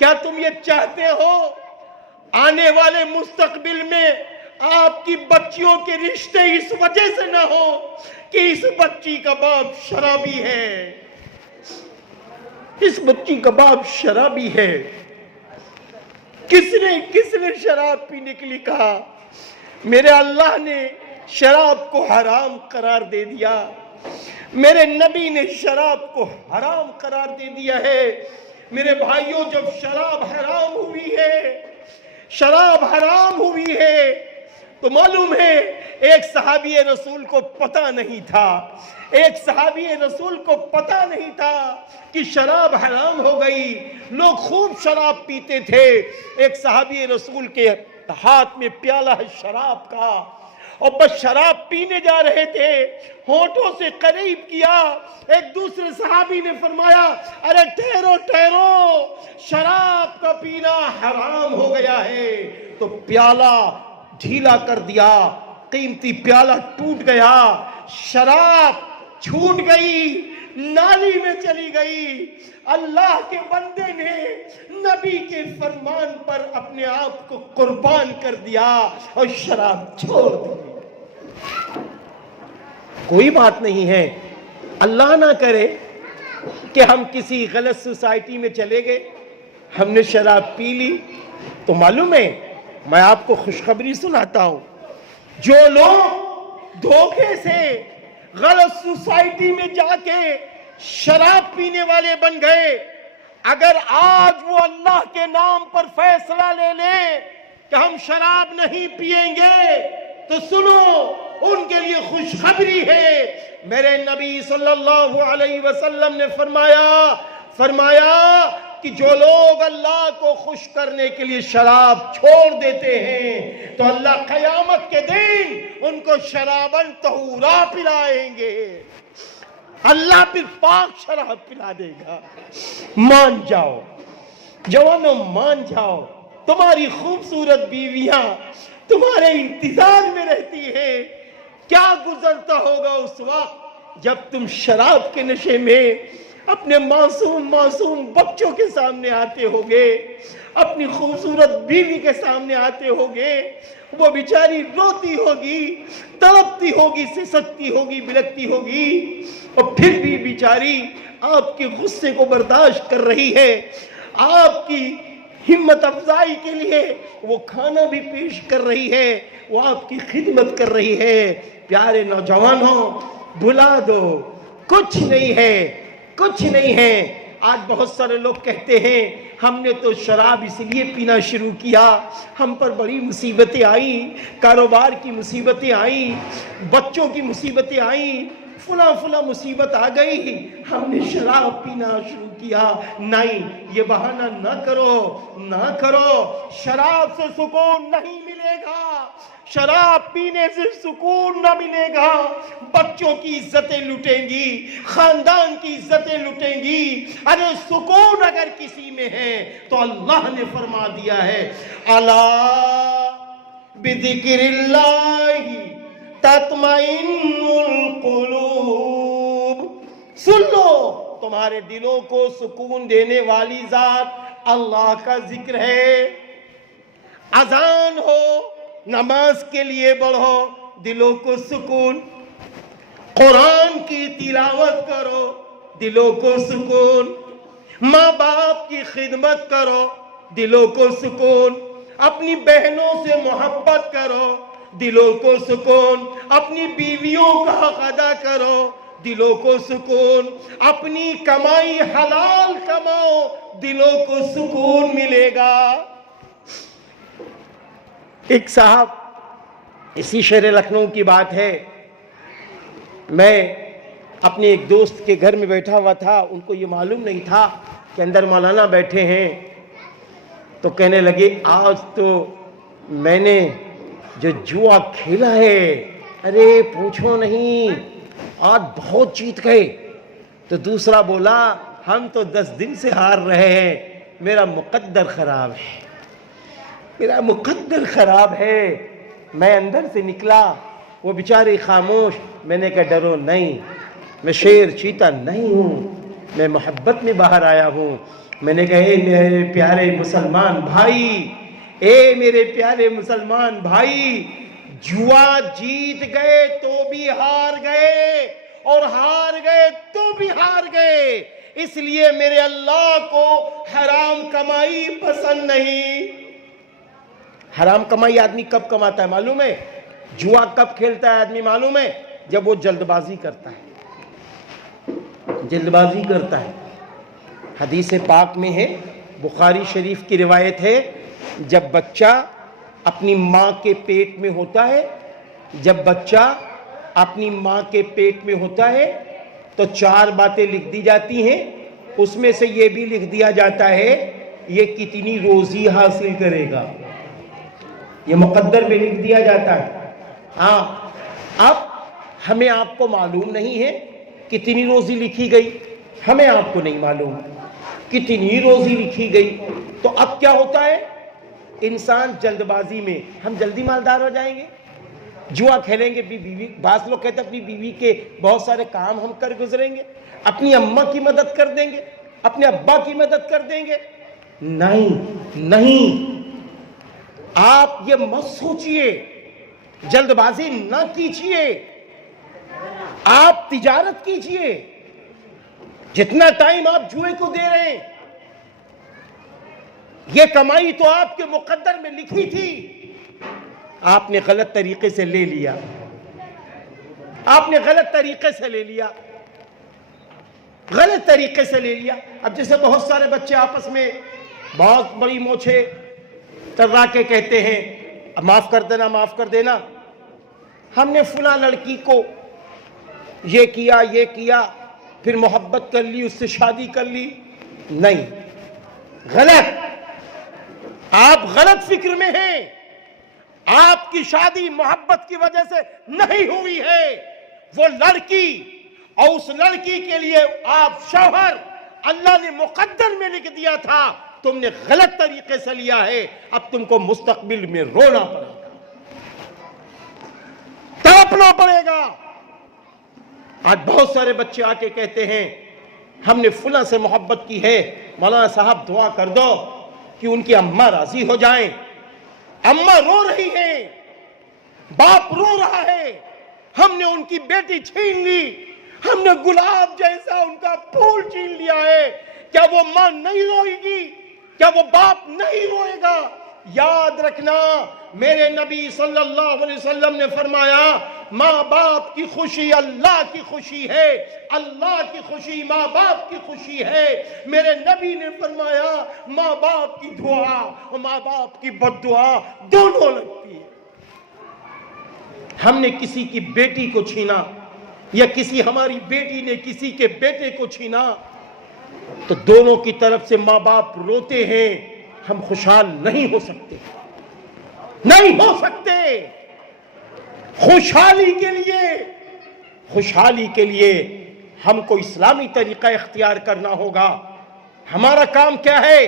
کیا تم یہ چاہتے ہو آنے والے مستقبل میں آپ کی بچیوں کے رشتے اس وجہ سے نہ ہو کہ اس بچی کا باپ شرابی ہے، اس بچی کا باپ شرابی ہے؟ کس نے شراب پینے کے لیے کہا؟ میرے اللہ نے شراب کو حرام قرار دے دیا، میرے نبی نے شراب کو حرام قرار دے دیا ہے۔ میرے بھائیوں، جب شراب حرام ہوئی ہے تو معلوم ہے ایک صحابی رسول کو پتہ نہیں تھا کہ شراب حرام ہو گئی۔ لوگ خوب شراب پیتے تھے، ایک صحابی رسول کے ہاتھ میں پیالہ ہے شراب کا، اور بس شراب پینے جا رہے تھے، ہونٹوں سے قریب کیا، ایک دوسرے صحابی نے فرمایا ارے ٹھہرو، شراب کا پینا حرام ہو گیا ہے۔ تو پیالہ ڈھیلا کر دیا، قیمتی پیالہ ٹوٹ گیا، شراب چھوٹ گئی، نالی میں چلی گئی۔ اللہ کے بندے نے نبی کے فرمان پر اپنے آپ کو قربان کر دیا اور شراب چھوڑ دی۔ کوئی بات نہیں ہے، اللہ نہ کرے کہ ہم کسی غلط سوسائٹی میں چلے گئے، ہم نے شراب پی لی تو معلوم ہے، میں آپ کو خوشخبری سناتا ہوں، جو لوگ دھوکے سے غلط سوسائٹی میں جا کے شراب پینے والے بن گئے، اگر آج وہ اللہ کے نام پر فیصلہ لے لیں کہ ہم شراب نہیں پیئیں گے تو سنو، ان کے لیے خوشخبری ہے۔ میرے نبی صلی اللہ علیہ وسلم نے فرمایا کہ جو لوگ اللہ کو خوش کرنے کے لیے شراب چھوڑ دیتے ہیں تو اللہ قیامت کے دن ان کو شراباً طہورا پلائیں گے، اللہ پھر پاک شراب پلا دے گا۔ مان جاؤ جوانوں، مان جاؤ، تمہاری خوبصورت بیویاں تمہارے انتظار میں رہتی ہیں۔ کیا گزرتا ہوگا اس وقت جب تم شراب کے نشے میں اپنے معصوم بچوں کے سامنے آتے ہوگے، اپنی خوبصورت بیوی کے سامنے آتے ہوگے، وہ بیچاری روتی ہوگی، تڑپتی ہوگی، سسکتی ہوگی، بلکتی ہوگی، اور پھر بھی بیچاری آپ کے غصے کو برداشت کر رہی ہے، آپ کی ہمت افزائی کے لیے وہ کھانا بھی پیش کر رہی ہے، وہ آپ کی خدمت کر رہی ہے۔ پیارے نوجوانوں، بھلا دو، کچھ نہیں ہے۔ آج بہت سارے لوگ کہتے ہیں ہم نے تو شراب اس لیے پینا شروع کیا، ہم پر بڑی مصیبتیں آئیں، کاروبار کی مصیبتیں آئیں، بچوں کی مصیبتیں آئیں، فلاں مصیبت آ گئی، ہم نے شراب پینا شروع کیا۔ نہیں، یہ بہانہ نہ کرو، شراب سے سکون نہیں ملے گا، شراب پینے سے سکون نہ ملے گا، بچوں کی عزتیں لٹیں گی، خاندان کی عزتیں لٹیں گی۔ ارے سکون اگر کسی میں ہے تو اللہ نے فرما دیا ہے الا بذکر اللہ تطمئن القلوب، سن لو، تمہارے دلوں کو سکون دینے والی ذات اللہ کا ذکر ہے۔ اذان ہو، نماز کے لیے بڑھو، دلوں کو سکون، قرآن کی تلاوت کرو، دلوں کو سکون، ماں باپ کی خدمت کرو، دلوں کو سکون، اپنی بہنوں سے محبت کرو، دلوں کو سکون، اپنی بیویوں کا حق ادا کرو، دلوں کو سکون، اپنی کمائی حلال کماؤ، دلوں کو سکون ملے گا۔ ایک صاحب، اسی شہر لکھنؤ کی بات ہے، میں اپنے ایک دوست کے گھر میں بیٹھا ہوا تھا، ان کو یہ معلوم نہیں تھا کہ اندر مولانا بیٹھے ہیں، تو کہنے لگے آج تو میں نے جو جوا کھیلا ہے، ارے پوچھو نہیں، آج بہت جیت گئے۔ تو دوسرا بولا ہم تو 10 دن سے ہار رہے ہیں، میرا مقدر خراب ہے، میرا مقدر خراب ہے۔ میں اندر سے نکلا، وہ بیچارے خاموش، میں نے کہا ڈرو نہیں، میں شیر چیتا نہیں ہوں، میں محبت میں باہر آیا ہوں، میں نے کہا اے میرے پیارے مسلمان بھائی، اے میرے پیارے مسلمان بھائی، جوا جیت گئے تو بھی ہار گئے اور ہار گئے تو بھی ہار گئے، اس لیے میرے اللہ کو حرام کمائی پسند نہیں۔ حرام کمائی آدمی کب کماتا ہے معلوم ہے؟ جوا کب کھیلتا ہے آدمی معلوم ہے؟ جب وہ جلد بازی کرتا ہے، جلد بازی کرتا ہے۔ حدیث پاک میں ہے، بخاری شریف کی روایت ہے، جب بچہ اپنی ماں کے پیٹ میں ہوتا ہے، جب بچہ اپنی ماں کے پیٹ میں ہوتا ہے تو 4 باتیں لکھ دی جاتی ہیں، اس میں سے یہ بھی لکھ دیا جاتا ہے یہ کتنی روزی حاصل کرے گا، یہ مقدر میں لکھ دیا جاتا ہے۔ ہاں، اب ہمیں آپ کو معلوم نہیں ہے کتنی روزی لکھی گئی، ہمیں آپ کو نہیں معلوم کتنی روزی لکھی گئی، تو اب کیا ہوتا ہے؟ انسان جلد بازی میں، ہم جلدی مالدار ہو جائیں گے، جوا کھیلیں گے، بیوی، بعض لوگ کہتے ہیں اپنی بیوی کے بہت سارے کام ہم کر گزریں گے، اپنی اماں کی مدد کر دیں گے، اپنے ابا کی مدد کر دیں گے۔ نہیں، آپ یہ مت سوچئے، جلد بازی نہ کیجئے، آپ تجارت کیجئے، جتنا ٹائم آپ جوئے کو دے رہے ہیں، یہ کمائی تو آپ کے مقدر میں لکھی تھی، آپ نے غلط طریقے سے لے لیا، آپ نے غلط طریقے سے لے لیا، غلط طریقے سے لے لیا۔ اب جیسے بہت سارے بچے آپس میں بہت بڑی موچے ترا کے کہتے ہیں معاف کر دینا، معاف کر دینا، ہم نے فلاں لڑکی کو یہ کیا، پھر محبت کر لی، اس سے شادی کر لی۔ نہیں، غلط، آپ غلط فکر میں ہیں، آپ کی شادی محبت کی وجہ سے نہیں ہوئی ہے، وہ لڑکی اور اس لڑکی کے لیے آپ شوہر اللہ نے مقدر میں لکھ دیا تھا، تم نے غلط طریقے سے لیا ہے، اب تم کو مستقبل میں رونا پڑے گا، تڑپنا پڑے گا۔ آج بہت سارے بچے آ کے کہتے ہیں ہم نے فلاں سے محبت کی ہے، مولانا صاحب دعا کر دو کہ ان کی اماں راضی ہو جائیں۔ اماں رو رہی ہیں، باپ رو رہا ہے، ہم نے ان کی بیٹی چھین لی، ہم نے گلاب جیسا ان کا پھول چھین لیا ہے، کیا وہ ماں نہیں روئے گی؟ کیا وہ باپ نہیں روئے گا؟ یاد رکھنا، میرے نبی صلی اللہ علیہ وسلم نے فرمایا ماں باپ کی خوشی اللہ کی خوشی ہے، اللہ کی خوشی ماں باپ کی خوشی ہے۔ میرے نبی نے فرمایا ماں باپ کی دعا اور ماں باپ کی بد دعا دونوں لگتی ہے۔ ہم نے کسی کی بیٹی کو چھینا یا کسی ہماری بیٹی نے کسی کے بیٹے کو چھینا تو دونوں کی طرف سے ماں باپ روتے ہیں، ہم خوشحال نہیں ہو سکتے، نہیں ہو سکتے۔ خوشحالی کے لیے ہم کو اسلامی طریقہ اختیار کرنا ہوگا۔ ہمارا کام کیا ہے؟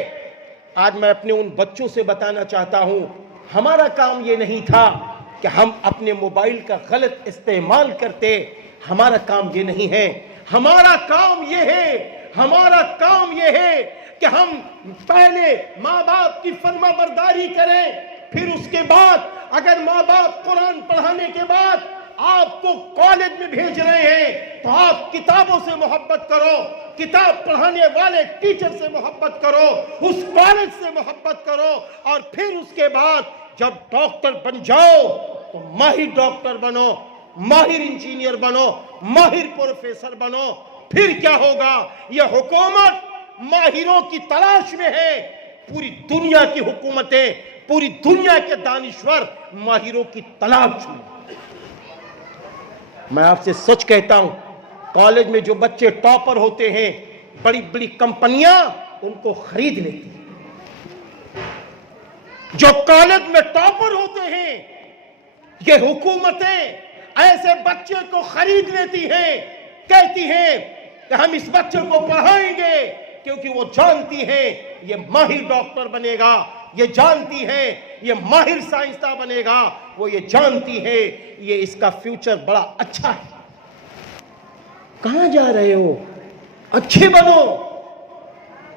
آج میں اپنے ان بچوں سے بتانا چاہتا ہوں، ہمارا کام یہ نہیں تھا کہ ہم اپنے موبائل کا غلط استعمال کرتے، ہمارا کام یہ نہیں ہے، ہمارا کام یہ ہے کہ ہم پہلے ماں باپ کی فرما برداری کریں، پھر اس کے بعد اگر ماں باپ قرآن پڑھانے کے بعد آپ کو کالج میں بھیج رہے ہیں تو آپ کتابوں سے محبت کرو، کتاب پڑھانے والے ٹیچر سے محبت کرو، اس کالج سے محبت کرو، اور پھر اس کے بعد جب ڈاکٹر بن جاؤ تو ماہر ڈاکٹر بنو، ماہر انجینئر بنو، ماہر پروفیسر بنو۔ پھر کیا ہوگا؟ یہ حکومت ماہروں کی تلاش میں ہے، پوری دنیا کی حکومتیں، پوری دنیا کے دانشور ماہروں کی تلاش میں۔ میں آپ سے سچ کہتا ہوں، کالج میں جو بچے ٹاپر ہوتے ہیں، بڑی بڑی کمپنیاں ان کو خرید لیتی ہیں۔ جو کالج میں ٹاپر ہوتے ہیں، یہ حکومتیں ایسے بچے کو خرید لیتی ہیں، کہتی ہیں کہ ہم اس بچے کو پڑھائیں گے کیونکہ وہ جانتی ہیں یہ ماہر ڈاکٹر بنے گا، یہ جانتی ہیں یہ ماہر سائنسداں بنے گا، وہ یہ جانتی ہے یہ اس کا فیوچر بڑا اچھا ہے۔ کہاں جا رہے ہو؟ اچھے بنو،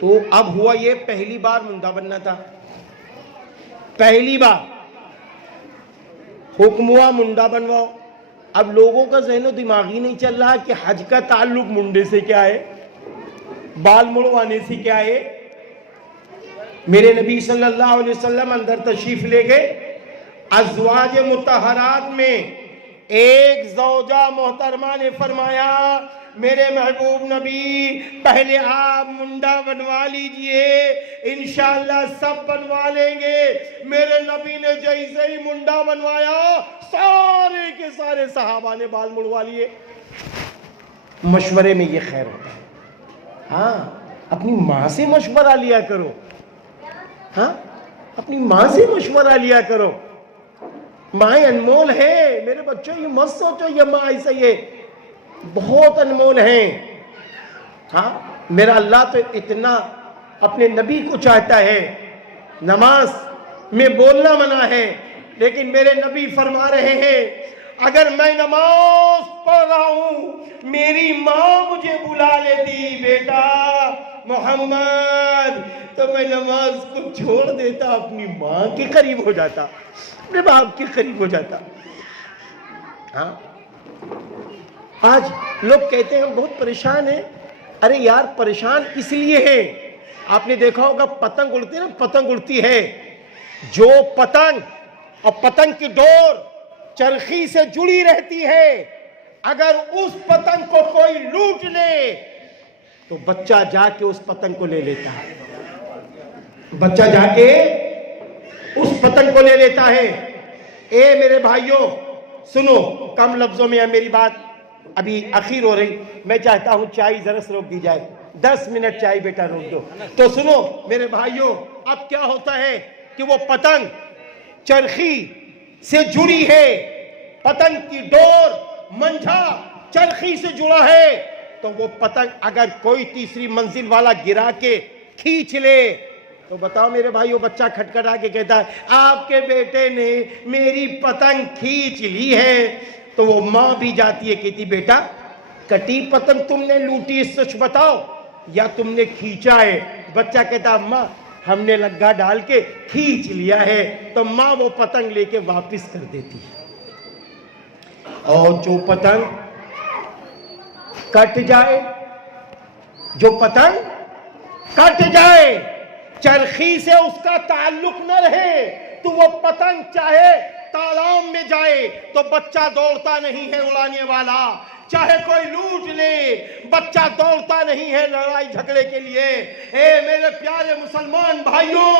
تو اب ہوا یہ پہلی بار منڈا بننا تھا، پہلی بار حکم ہوا منڈا بنواؤ. اب لوگوں کا ذہن و دماغ ہی نہیں چل رہا کہ حج کا تعلق منڈے سے کیا ہے، بال مڑوانے سے کیا ہے. میرے نبی صلی اللہ علیہ وسلم اندر تشریف لے گئے. ازواج مطہرات میں ایک زوجہ محترمہ نے فرمایا میرے محبوب نبی پہلے آپ منڈا بنوا لیجئے، انشاءاللہ سب بنوا لیں گے. میرے نبی نے جیسے ہی منڈا بنوایا سارے کے سارے صحابہ نے بال مڑوا لیے. مشورے میں یہ خیر ہوتا ہے. ہاں اپنی ماں سے مشورہ لیا کرو، ہاں اپنی ماں سے مشورہ لیا کرو. مائیں انمول ہے میرے بچوں، یہ مت سوچو یہ ماں ایسا ہی ہے، بہت انمول ہیں. ہاں میرا اللہ تو اتنا اپنے نبی کو چاہتا ہے. نماز میں بولنا منع ہے لیکن میرے نبی فرما رہے ہیں اگر میں نماز پڑھ رہا ہوں میری ماں مجھے بلا لیتی بیٹا محمد، تو میں نماز کو چھوڑ دیتا، اپنی ماں کے قریب ہو جاتا، اپنے باپ کے قریب ہو جاتا. ہاں آج لوگ کہتے ہیں ہم بہت پریشان ہیں. ارے یار پریشان اس لیے ہے، آپ نے دیکھا ہوگا پتنگ اڑتی ہے نا، پتنگ اڑتی ہے، جو پتنگ اور پتنگ کی ڈور چرخی سے جڑی رہتی ہے، اگر اس پتنگ کو کوئی لوٹ لے تو بچہ جا کے اس پتنگ کو لے لیتا ہے، بچہ جا کے اس پتنگ کو لے لیتا ہے. اے میرے بھائیوں سنو، کم لفظوں میں ہے میری بات، ابھی اخیر ہو رہی، میں چاہتا ہوں چائے ذرا سے روک دی جائے، 10 منٹ چائے بیٹا روک دو. تو سنو میرے بھائیوں، اب کیا ہوتا ہے کہ وہ پتنگ چرخی سے جڑی ہے، پتنگ کی ڈور منجھا چرخی سے جڑا ہے، تو وہ پتنگ اگر کوئی تیسری منزل والا گرا کے کھینچ لے تو بتاؤ میرے بھائیو، بچہ کھٹکھٹا کے کہتا ہے آپ کے بیٹے نے میری پتنگ کھینچ لی ہے، تو وہ ماں بھی جاتی ہے کہتی بیٹا کٹی پتنگ تم نے لوٹی سچ بتاؤ یا تم نے کھینچا ہے؟ بچہ کہتا ماں ہم نے لگا ڈال کے کھینچ لیا ہے، تو ماں وہ پتنگ لے کے واپس کر دیتی ہے. اور جو پتنگ کٹ جائے، جو پتنگ کٹ جائے، چرخی سے اس کا تعلق نہ رہے، تو وہ پتنگ چاہے تالاب میں جائے تو بچہ دوڑتا نہیں ہے اڑانے والا، چاہے کوئی لوٹ لے بچہ دوڑتا نہیں ہے لڑائی جھگڑے کے لیے. اے میرے پیارے مسلمان بھائیوں،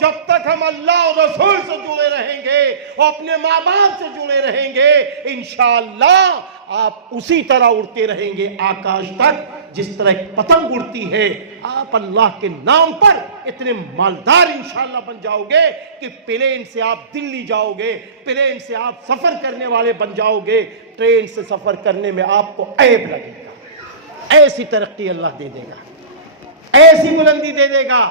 جب تک ہم اللہ اور رسول سے جڑے رہیں گے اور اپنے ماں باپ سے جڑے رہیں گے انشاءاللہ آپ اسی طرح اڑتے رہیں گے آکاش تک جس طرح ایک پتنگ اڑتی ہے. آپ اللہ کے نام پر اتنے مالدار انشاءاللہ بن جاؤ گے کہ پلین سے آپ دلی جاؤ گے، پلین سے آپ سفر کرنے والے بن جاؤ گے، ٹرین سے سفر کرنے میں آپ کو عیب لگے گا. ایسی ترقی اللہ دے دے گا، ایسی بلندی دے دے گا.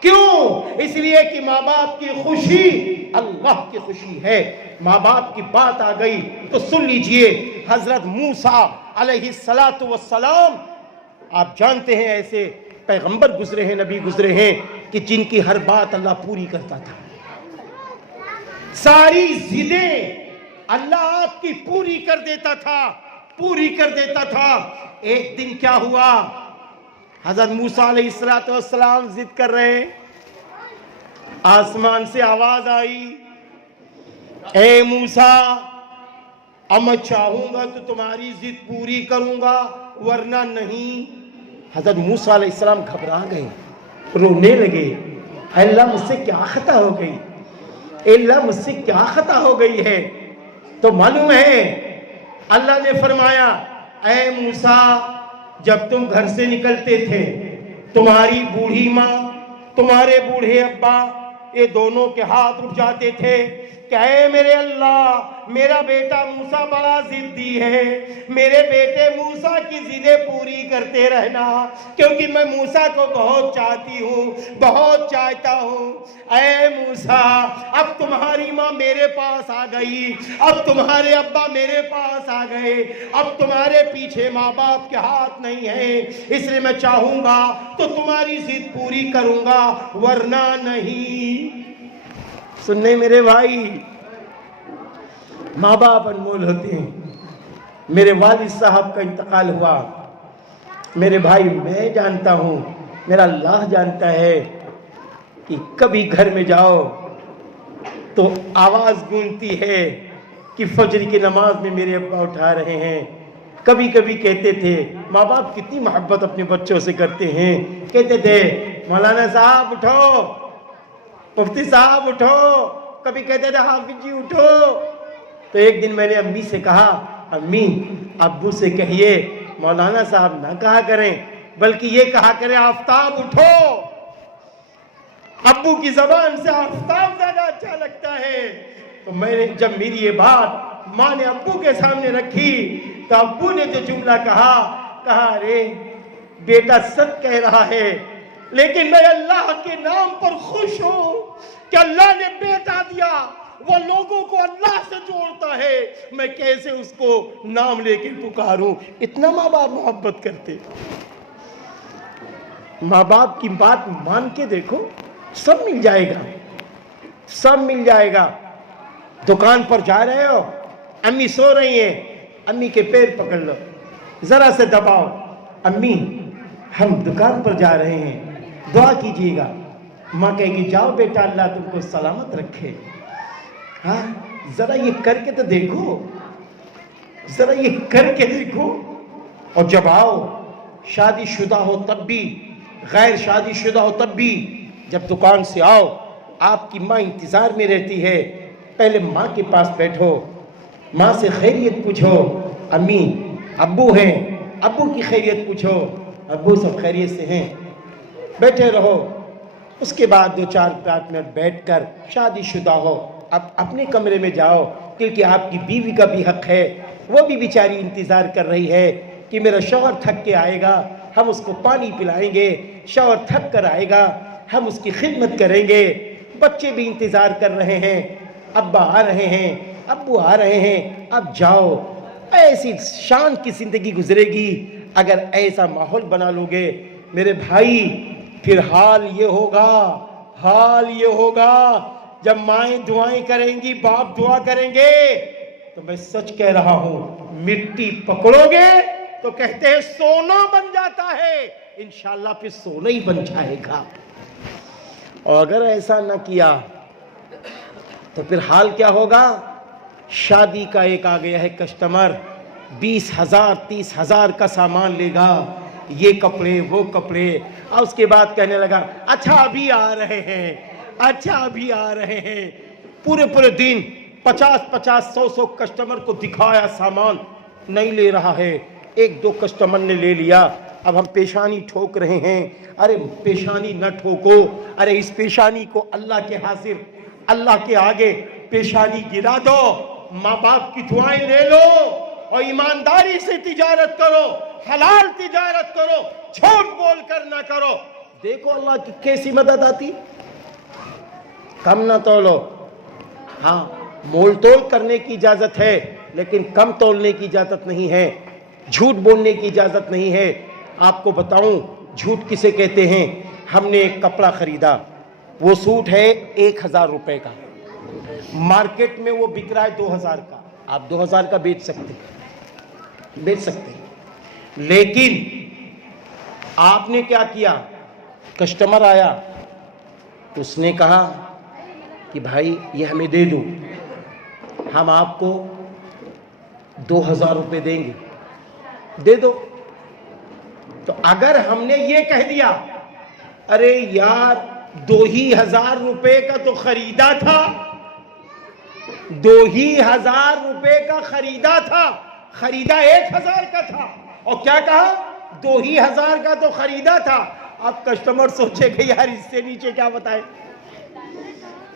کیوں؟ اس لیے کہ ماں باپ کی خوشی اللہ کی خوشی ہے. ماں باپ کی بات آ گئی تو سن لیجئے. حضرت موسیٰ علیہ السلام، آپ جانتے ہیں ایسے پیغمبر گزرے ہیں، نبی گزرے ہیں کہ جن کی ہر بات اللہ پوری کرتا تھا، ساری ضدیں اللہ آپ کی پوری کر دیتا تھا، پوری کر دیتا تھا. ایک دن کیا ہوا، حضرت موسیٰ علیہ السلام ضد کر رہے، آسمان سے آواز آئی اے موسیٰ اب میں چاہوں گا تو تمہاری ضد پوری کروں گا ورنہ نہیں. حضرت موسیٰ علیہ السلام گھبرا گئے، رونے لگے، اے اللہ مجھ سے کیا خطا ہو گئی، اے اللہ مجھ سے کیا خطا ہو گئی ہے. تو معلوم ہے اللہ نے فرمایا اے موسیٰ جب تم گھر سے نکلتے تھے تمہاری بوڑھی ماں، تمہارے بوڑھے ابا، یہ دونوں کے ہاتھ اٹھ جاتے تھے، کہ اے میرے اللہ میرا بیٹا موسیٰ بڑا ضدی ہے، میرے بیٹے موسیٰ کی ضدیں پوری کرتے رہنا، کیونکہ میں موسیٰ کو بہت چاہتی ہوں، بہت چاہتا ہوں۔ اے موسیٰ اب تمہاری ماں میرے پاس آ گئی، اب تمہارے ابا میرے پاس آ گئے، اب تمہارے پیچھے ماں باپ کے ہاتھ نہیں ہیں، اس لیے میں چاہوں گا تو تمہاری ضد پوری کروں گا ورنہ نہیں۔ سننے میرے بھائی، ماں باپ انمول ہوتے ہیں۔ میرے والد صاحب کا انتقال ہوا، میرے بھائی میں جانتا ہوں، میرا اللہ جانتا ہے کہ کبھی گھر میں جاؤ تو آواز گونجتی ہے کہ فجر کی نماز میں میرے ابا اٹھا رہے ہیں۔ کبھی کبھی کہتے تھے، ماں باپ کتنی محبت اپنے بچوں سے کرتے ہیں، کہتے تھے مولانا صاحب اٹھو، مفتی صاحب اٹھو، کبھی کہتے تھے حافظ جی اٹھو۔ تو ایک دن میں نے امی سے کہا، امی ابو سے کہیے مولانا صاحب نہ کہا کریں، بلکہ یہ کہا کریں آفتاب اٹھو۔ ابو کی زبان سے آفتاب زیادہ اچھا لگتا ہے۔ تو میں نے جب میری یہ بات ماں نے ابو کے سامنے رکھی تو ابو نے جو جملہ کہا ارے بیٹا سچ کہہ رہا ہے، لیکن میں اللہ کے نام پر خوش ہوں کہ اللہ نے بیٹا دیا، وہ لوگوں کو اللہ سے جوڑتا ہے، میں کیسے اس کو نام لے کے پکاروں۔ اتنا ماں باپ محبت کرتے۔ ماں باپ کی بات مان کے دیکھو، سب مل جائے گا، سب مل جائے گا۔ دکان پر جا رہے ہو، امی سو رہی ہیں، امی کے پیر پکڑ لو، ذرا سے دباؤ، امی ہم دکان پر جا رہے ہیں، دعا کیجیے گا۔ ماں کہے گی جاؤ بیٹا اللہ تم کو سلامت رکھے۔ ہاں ذرا یہ کر کے تو دیکھو، ذرا یہ کر کے دیکھو۔ اور جب آؤ، شادی شدہ ہو تب بھی، غیر شادی شدہ ہو تب بھی، جب دکان سے آؤ آپ کی ماں انتظار میں رہتی ہے، پہلے ماں کے پاس بیٹھو، ماں سے خیریت پوچھو، امی ابو ہیں، ابو کی خیریت پوچھو، ابو سب خیریت سے ہیں، بیٹھے رہو۔ اس کے بعد 2-4 منٹ بیٹھ کر شادی شدہ ہو اب اپنے کمرے میں جاؤ، کیونکہ آپ کی بیوی کا بھی حق ہے، وہ بھی بیچاری انتظار کر رہی ہے کہ میرا شوہر تھک کے آئے گا، ہم اس کو پانی پلائیں گے، شوہر تھک کر آئے گا، ہم اس کی خدمت کریں گے۔ بچے بھی انتظار کر رہے ہیں، ابا آ رہے ہیں، ابو آ رہے ہیں، اب جاؤ۔ ایسی شان کی زندگی گزرے گی اگر ایسا ماحول بنا لو گے میرے بھائی۔ پھر حال یہ ہوگا جب مائیں دعائیں کریں گی، باپ دعا کریں گے، تو میں سچ کہہ رہا ہوں مٹی پکڑو گے تو کہتے ہیں سونا بن جاتا ہے، انشاءاللہ پھر سونا ہی بن جائے گا۔ اور اگر ایسا نہ کیا تو پھر حال کیا ہوگا؟ شادی کا ایک آ گیا ہے کسٹمر، 20,000 30,000 کا سامان لے گا، یہ کپڑے وہ کپڑے، اور اس کے بعد کہنے لگا اچھا ابھی آ رہے ہیں، اچھا ابھی آ رہے ہیں۔ پورے دن 50 100 کسٹمر کو دکھایا، سامان نہیں لے رہا ہے۔ 1-2 کسٹمر نے لے لیا، اب ہم پیشانی ٹھوک رہے ہیں۔ ارے پیشانی نہ ٹھوکو، ارے اس پیشانی کو اللہ کے آگے پیشانی گرا دو، ماں باپ کی دعائیں لے لو اور ایمانداری سے تجارت کرو، حلال تجارت کرو، جھوٹ بول کر نہ کرو۔ دیکھو اللہ کی کیسی مدد آتی۔ کم نہ تولو، ہاں مول تول کرنے کی اجازت ہے، لیکن کم تولنے کی اجازت نہیں ہے، جھوٹ بولنے کی اجازت نہیں ہے۔ آپ کو بتاؤں جھوٹ کسے کہتے ہیں؟ ہم نے ایک کپڑا خریدا، وہ سوٹ ہے 1,000 روپے کا، مارکیٹ میں وہ بک رہا ہے 2,000 کا، آپ 2,000 کا بیچ سکتے ہیں، لیکن آپ نے کیا کیا؟ کسٹمر آیا، اس نے کہا کہ بھائی یہ ہمیں دے دو، ہم آپ کو 2,000 روپے دیں گے، دے دو۔ تو اگر ہم نے یہ کہہ دیا ارے یار 2,000 روپے کا تو خریدا تھا، 2,000 روپے کا خریدا تھا، خریدا 1,000 کا تھا، اور کیا کہا 2,000 کا تو خریدا تھا، اب کسٹمر سوچے کہ یار اس سے نیچے کیا بتائے،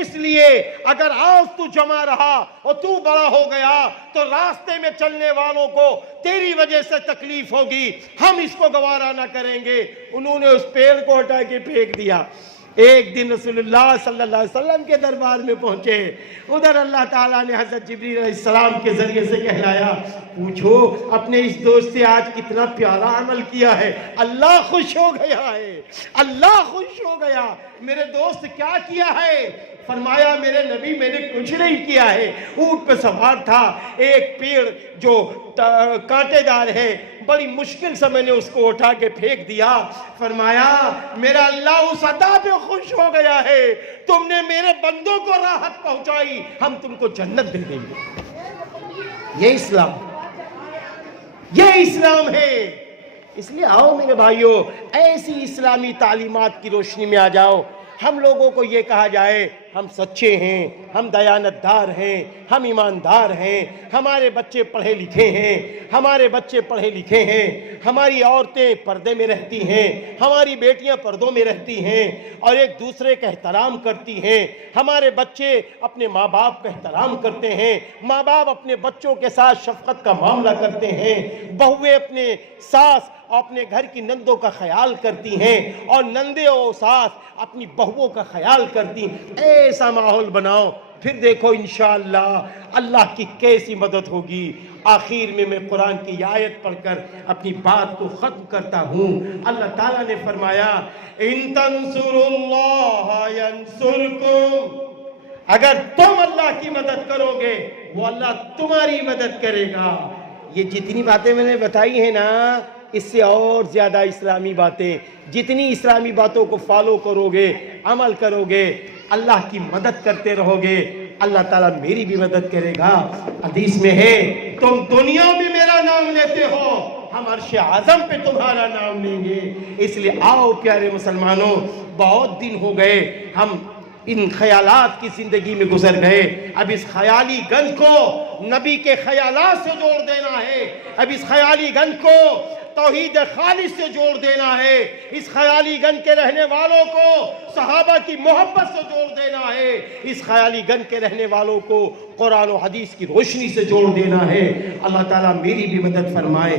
اس لیے اگر آج تو جمع رہا اور تو بڑا ہو گیا تو راستے میں چلنے والوں کو تیری وجہ سے تکلیف ہوگی، ہم اس کو گوارا نہ کریں گے۔ انہوں نے اس پیڑ کو ہٹا کے پھینک دیا۔ ایک دن رسول اللہ صلی اللہ علیہ وسلم کے دربار میں پہنچے، ادھر اللہ تعالیٰ نے حضرت جبریل علیہ السلام کے ذریعے سے کہلایا، پوچھو اپنے اس دوست سے آج کتنا پیارا عمل کیا ہے، اللہ خوش ہو گیا ہے، اللہ خوش ہو گیا۔ میرے دوست کیا کیا ہے؟ فرمایا میرے نبی میں نے کچھ نہیں کیا ہے، اونٹ پہ سوار تھا، ایک پیڑ جو کانٹے دار ہے، بڑی مشکل سے میں نے اس کو اٹھا کے پھینک دیا۔ فرمایا میرا اللہ اس عطا پہ خوش ہو گیا ہے، تم نے میرے بندوں کو راحت پہنچائی، ہم تم کو جنت دے دیں گے۔ یہ اسلام ہے۔ اس لیے آؤ میرے بھائیوں، ایسی اسلامی تعلیمات کی روشنی میں آ جاؤ۔ ہم لوگوں کو یہ کہا جائے ہم سچے ہیں، ہم دیانتدار ہیں، ہم ایماندار ہیں، ہمارے بچے پڑھے لکھے ہیں، ہمارے بچے پڑھے لکھے ہیں، ہماری عورتیں پردے میں رہتی ہیں، ہماری بیٹیاں پردوں میں رہتی ہیں اور ایک دوسرے کا احترام کرتی ہیں، ہمارے بچے اپنے ماں باپ کا احترام کرتے ہیں، ماں باپ اپنے بچوں کے ساتھ شفقت کا معاملہ کرتے ہیں، بہویں اپنے ساس اپنے گھر کی نندوں کا خیال کرتی ہیں اور نندے اور ساس اپنی بہووں کا خیال کرتی ہیں۔ ایسا ماحول بناؤ، پھر دیکھو انشاءاللہ اللہ کی کیسی مدد ہوگی۔ آخر میں قرآن کی آیت پڑھ کر اپنی بات کو ختم کرتا ہوں۔ اللہ تعالیٰ نے فرمایا ان تنصروا اللہ ینصرکم، اگر تم اللہ کی مدد کرو گے وہ اللہ تمہاری مدد کرے گا۔ یہ جتنی باتیں میں نے بتائی ہیں نا، اس سے اور زیادہ اسلامی باتیں، جتنی اسلامی باتوں کو فالو کرو گے، عمل کرو گے، اللہ کی مدد کرتے رہو گے، اللہ تعالیٰ میری بھی مدد کرے گا۔ حدیث میں ہے تم دنیا میں میرا نام لیتے ہو، ہم عرش اعظم پہ تمہارا نام لیں گے۔ اس لیے آؤ پیارے مسلمانوں، بہت دن ہو گئے ہم ان خیالات کی زندگی میں گزر گئے، اب اس خیالی گنج کو نبی کے خیالات سے جوڑ دینا ہے، اب اس خیالی گنج کو توحید خالص سے جوڑ دینا ہے، اس خیالی گنج کے رہنے والوں کو صحابہ کی محبت سے جوڑ دینا ہے، اس خیالی گنج کے رہنے والوں کو قرآن و حدیث کی روشنی سے جوڑ دینا ہے۔ اللہ تعالیٰ میری بھی مدد فرمائے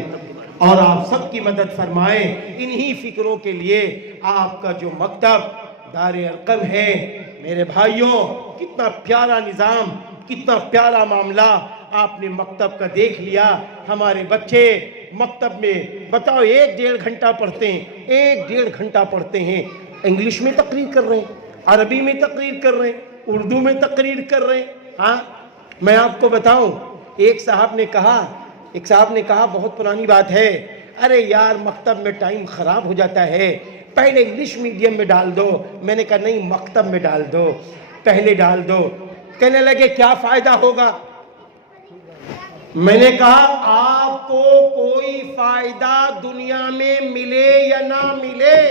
اور آپ سب کی مدد فرمائے۔ انہی فکروں کے لیے آپ کا جو مکتب دار ارقم ہے، میرے بھائیوں کتنا پیارا نظام، کتنا پیارا معاملہ آپ نے مکتب کا دیکھ لیا۔ ہمارے بچے مکتب میں بتاؤ 1-1.5 گھنٹہ پڑھتے ہیں، 1-1.5 گھنٹہ پڑھتے ہیں، انگلش میں تقریر کر رہے ہیں، عربی میں تقریر کر رہے ہیں، اردو میں تقریر کر رہے ہیں۔ ہاں میں آپ کو بتاؤں، ایک صاحب نے کہا بہت پرانی بات ہے، ارے یار مکتب میں ٹائم خراب ہو جاتا ہے، پہلے انگلش میڈیم میں ڈال دو۔ میں نے کہا نہیں، مکتب میں ڈال دو، پہلے ڈال دو۔ کہنے لگے کیا فائدہ ہوگا؟ میں نے کہا آپ کو کوئی فائدہ دنیا میں ملے یا نہ ملے،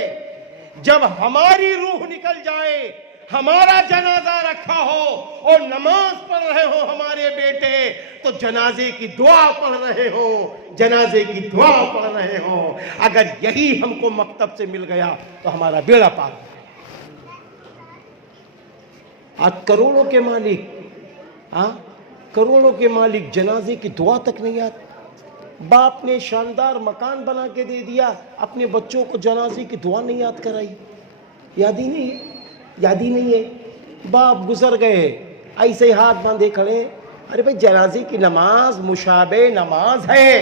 جب ہماری روح نکل جائے، ہمارا جنازہ رکھا ہو اور نماز پڑھ رہے ہو ہمارے بیٹے، تو جنازے کی دعا پڑھ رہے ہو، جنازے کی دعا پڑھ رہے ہو۔ اگر یہی ہم کو مکتب سے مل گیا تو ہمارا بیڑا پار ہو گیا۔ آج کروڑوں کے مالک، کروڑوں کے مالک جنازے کی دعا تک نہیں آتی۔ باپ نے شاندار مکان بنا کے دے دیا، اپنے بچوں کو جنازے کی دعا نہیں یاد کرائی، یاد ہی نہیں ہے۔ باپ گزر گئے، ایسے ہی ہاتھ باندھے کھڑے، ارے بھائی جنازے کی نماز مشابہ نماز ہے،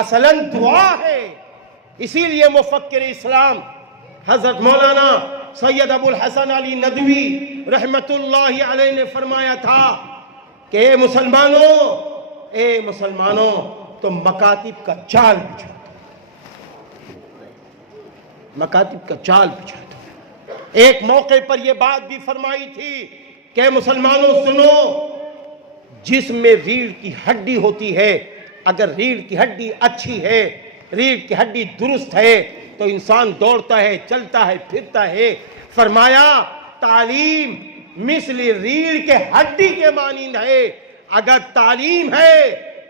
اصلاً دعا ہے۔ اسی لیے مفکر اسلام حضرت مولانا سید ابو الحسن علی ندوی رحمت اللہ علیہ نے فرمایا تھا کہ اے مسلمانوں تم مکاتب کا جال بچھا دو، مکاتب کا جال بچھا دو۔ ایک موقع پر یہ بات بھی فرمائی تھی کہ اے مسلمانوں سنو، جسم میں ریڑھ کی ہڈی ہوتی ہے، اگر ریڑھ کی ہڈی اچھی ہے، ریڑھ کی ہڈی درست ہے تو انسان دوڑتا ہے، چلتا ہے، پھرتا ہے۔ فرمایا تعلیم مثل ریڑھ کے ہڈی کے مانند ہے، اگر تعلیم ہے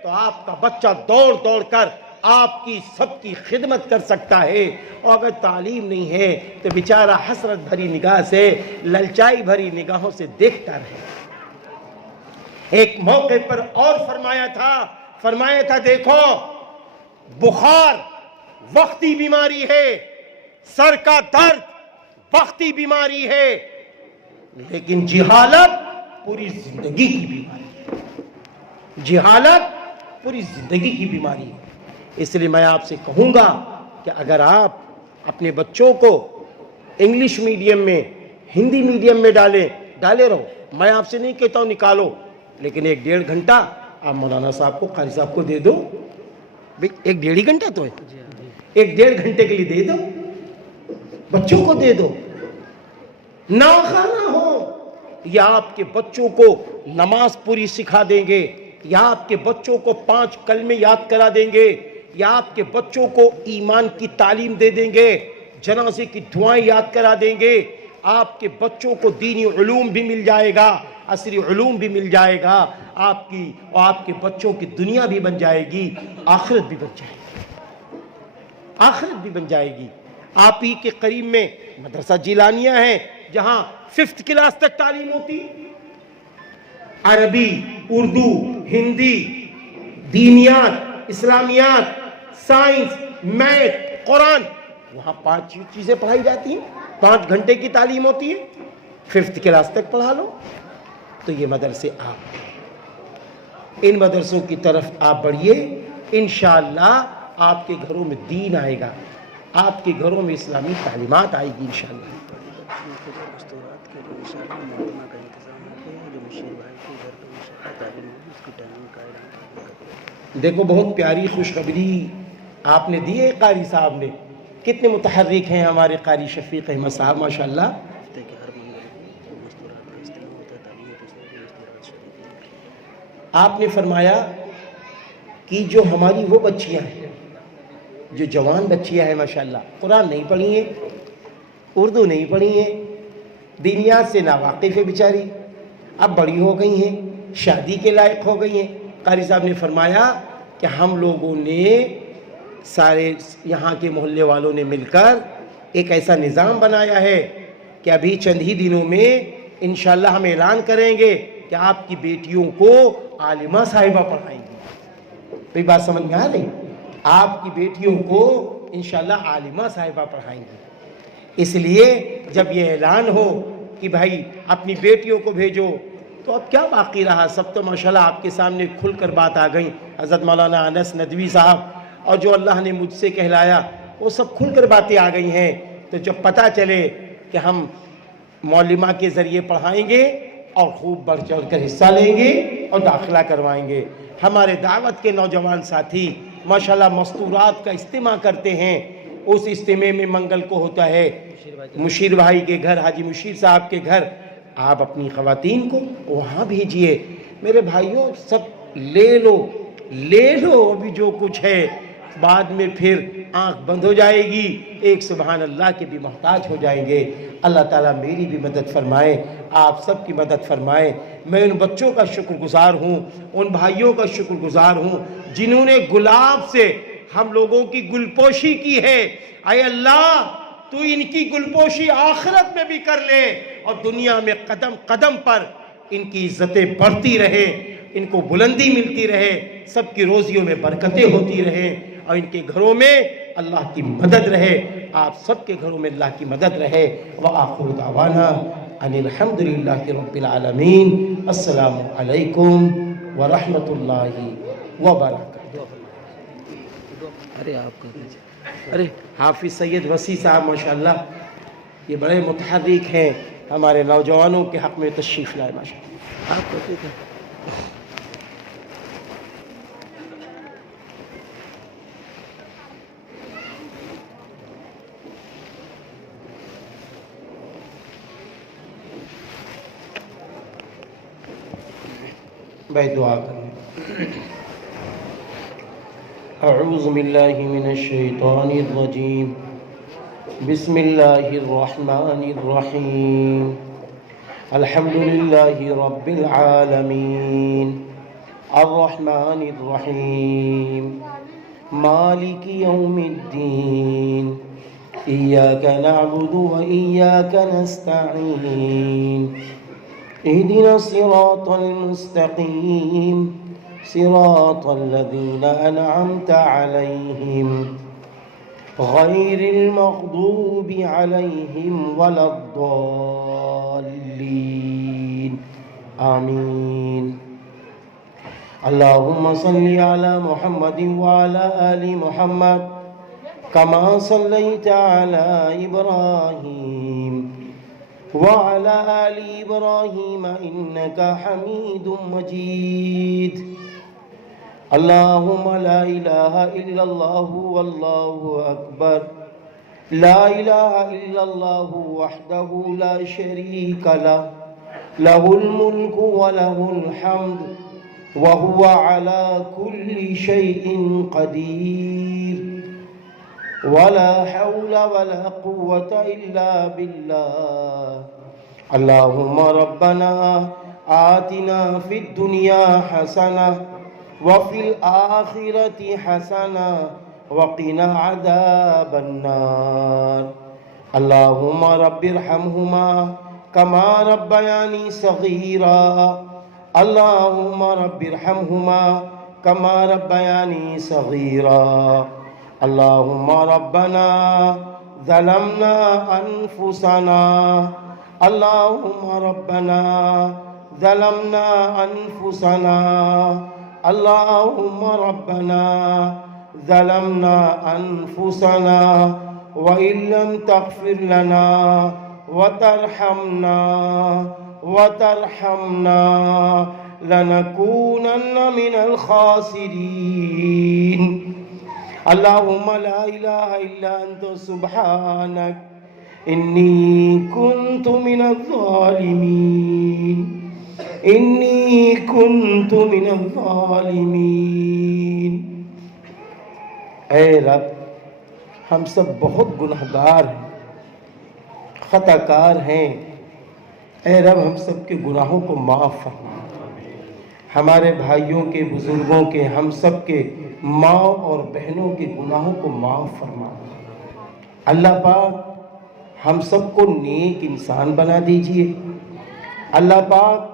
تو آپ کا بچہ دوڑ دوڑ کر آپ کی سب کی خدمت کر سکتا ہے، اور اگر تعلیم نہیں ہے تو بیچارہ حسرت بھری نگاہ سے، للچائی بھری نگاہوں سے دیکھتا رہے۔ ایک موقع پر اور فرمایا تھا دیکھو بخار وقتی بیماری ہے، سر کا درد وقتی بیماری ہے، لیکن جہالت پوری زندگی کی بیماری ہے۔ جہالت پوری زندگی کی بیماری ہے۔ اس لیے میں آپ سے کہوں گا کہ اگر آپ اپنے بچوں کو انگلش میڈیم میں، ہندی میڈیم میں ڈالے رہو، میں آپ سے نہیں کہتا ہوں نکالو، لیکن 1-1.5 گھنٹہ آپ مولانا صاحب کو، قاری صاحب کو دے دو۔ 1-1.5 ہی گھنٹہ تو ہے، 1-1.5 گھنٹے کے لیے دے دو، بچوں کو دے دو۔ ناخواہ ہو، یا آپ کے بچوں کو نماز پوری سکھا دیں گے، یا آپ کے بچوں کو 5 کلمے یاد کرا دیں گے، یا آپ کے بچوں کو ایمان کی تعلیم دے دیں گے، جنازے کی دعائیں یاد کرا دیں گے، آپ کے بچوں کو دینی علوم بھی مل جائے گا، عصری علوم بھی مل جائے گا، آپ کی اور آپ کے بچوں کی دنیا بھی بن جائے گی، آخرت بھی بن جائے گی، آخرت بھی بن جائے گی۔ آپ ہی کے قریب میں مدرسہ جیلانیہ ہے، جہاں 5th کلاس تک تعلیم ہوتی، عربی، اردو، ہندی، دینیات، اسلامیات، سائنس، میتھ، قرآن، وہاں 5 چیزیں پڑھائی جاتی ہیں، 5 گھنٹے کی تعلیم ہوتی ہے، 5th کلاس تک پڑھا لو۔ تو یہ مدرسے ان مدرسوں کی طرف آپ بڑھیے، انشاءاللہ آپ کے گھروں میں دین آئے گا، آپ کے گھروں میں اسلامی تعلیمات آئے گی انشاءاللہ۔ دیکھو بہت پیاری خوشخبری آپ نے دی ہے، قاری صاحب نے، کتنے متحرک ہیں ہمارے قاری شفیق احمد صاحب ماشاءاللہ۔ آپ نے فرمایا کہ جو ہماری وہ بچیاں ہیں، جو جوان بچیاں ہیں ماشاءاللہ، قرآن نہیں پڑھی ہیں، اردو نہیں پڑھی ہیں، دینیات سے ناواقف ہے بیچاری، اب بڑی ہو گئی ہیں، شادی کے لائق ہو گئی ہیں، قاری صاحب نے فرمایا کہ ہم لوگوں نے سارے یہاں کے محلے والوں نے مل کر ایک ایسا نظام بنایا ہے کہ ابھی چند ہی دنوں میں انشاءاللہ ہم اعلان کریں گے کہ آپ کی بیٹیوں کو عالمہ صاحبہ پڑھائیں گی۔ کوئی بات سمجھ میں آ رہی؟ آپ کی بیٹیوں کو انشاءاللہ عالمہ صاحبہ پڑھائیں گی۔ اس لیے جب یہ اعلان ہو کہ بھائی اپنی بیٹیوں کو بھیجو، تو اب کیا باقی رہا؟ سب تو ماشاءاللہ آپ کے سامنے کھل کر بات آ گئی۔ حضرت مولانا انس ندوی صاحب اور جو اللہ نے مجھ سے کہلایا، وہ سب کھل کر باتیں آ گئی ہیں۔ تو جب پتہ چلے کہ ہم معلمہ کے ذریعے پڑھائیں گے اور خوب بڑھ چڑھ کر حصہ لیں گے اور داخلہ کروائیں گے۔ ہمارے دعوت کے نوجوان ساتھی ماشاءاللہ مستورات کا اجتماع کرتے ہیں، اس اجتماع میں منگل کو ہوتا ہے مشیر بھائی کے گھر، حاجی مشیر صاحب کے گھر، آپ اپنی خواتین کو وہاں بھیجئے۔ میرے بھائیوں سب لے لو ابھی جو کچھ ہے، بعد میں پھر آنکھ بند ہو جائے گی، ایک سبحان اللہ کے بھی محتاج ہو جائیں گے۔ اللہ تعالیٰ میری بھی مدد فرمائے، آپ سب کی مدد فرمائے۔ میں ان بچوں کا شکر گزار ہوں، ان بھائیوں کا شکر گزار ہوں جنہوں نے گلاب سے ہم لوگوں کی گلپوشی کی ہے۔ اے اللہ تو ان کی گلپوشی آخرت میں بھی کر لے، اور دنیا میں قدم قدم پر ان کی عزتیں بڑھتی رہے، ان کو بلندی ملتی رہے، سب کی روزیوں میں برکتیں ہوتی رہے، اور ان کے گھروں میں اللہ کی مدد رہے، آپ سب کے گھروں میں اللہ کی مدد رہے۔ وآخر دعوانا ان الحمدللہ رب العالمین۔ السلام علیکم ورحمۃ اللہ وبرکاتہ۔ ارے حافظ سید وسیع صاحب ماشاءاللہ یہ بڑے متحرک ہیں، ہمارے نوجوانوں کے حق میں تشریف لائے ماشاءاللہ۔ آپ کہتے تھے بھائی دعا کریں۔ اعوذ باللہ من الشیطان الرجیم، بسم اللہ الرحمن الرحیم، الحمدللہ رب العالمین، الرحمن الرحیم، مالك يوم الدين إياك نعبد وإياك نستعين اهدنا الصراط المستقيم صراط الذين أنعمت عليهم غير المغضوب عليهم ولا الضالين آمين اللهم صل على محمد وعلى آل محمد كما صليت على إبراهيم وعلى آل إبراهيم إنك حميد مجيد اللهم لا إله إلا الله والله أكبر لا إله إلا الله وحده لا شريك له له الملك وله الحمد وهو على كل شيء قدير ولا حول ولا قوة إلا بالله اللهم ربنا آتنا في الدنيا حسنة وفي الآخرة حسنة وقنا عذاب النار اللهم رب ارحمهما كما ربياني صغيرا اللهم رب ارحمهما كما ربياني صغيرا اللهم ربنا ظلمنا أنفسنا اللهم ربنا ظلمنا أنفسنا اللهم ربنا ظلمنا أنفسنا وإن لم تغفر لنا وترحمنا لنكونن من الخاسرين اللهم لا إله إلا أنت سبحانك إني كنت من الظالمين إني كنت من الظالمين اے رب ہم سب بہت گناہگار ہیں خطا کار ہیں اے رب ہم سب کے گناہوں کو معاف فرما ہمارے بھائیوں کے بزرگوں کے ہم سب کے ماں اور بہنوں کے گناہوں کو معاف فرما اللہ پاک ہم سب کو نیک انسان بنا دیجئے اللہ پاک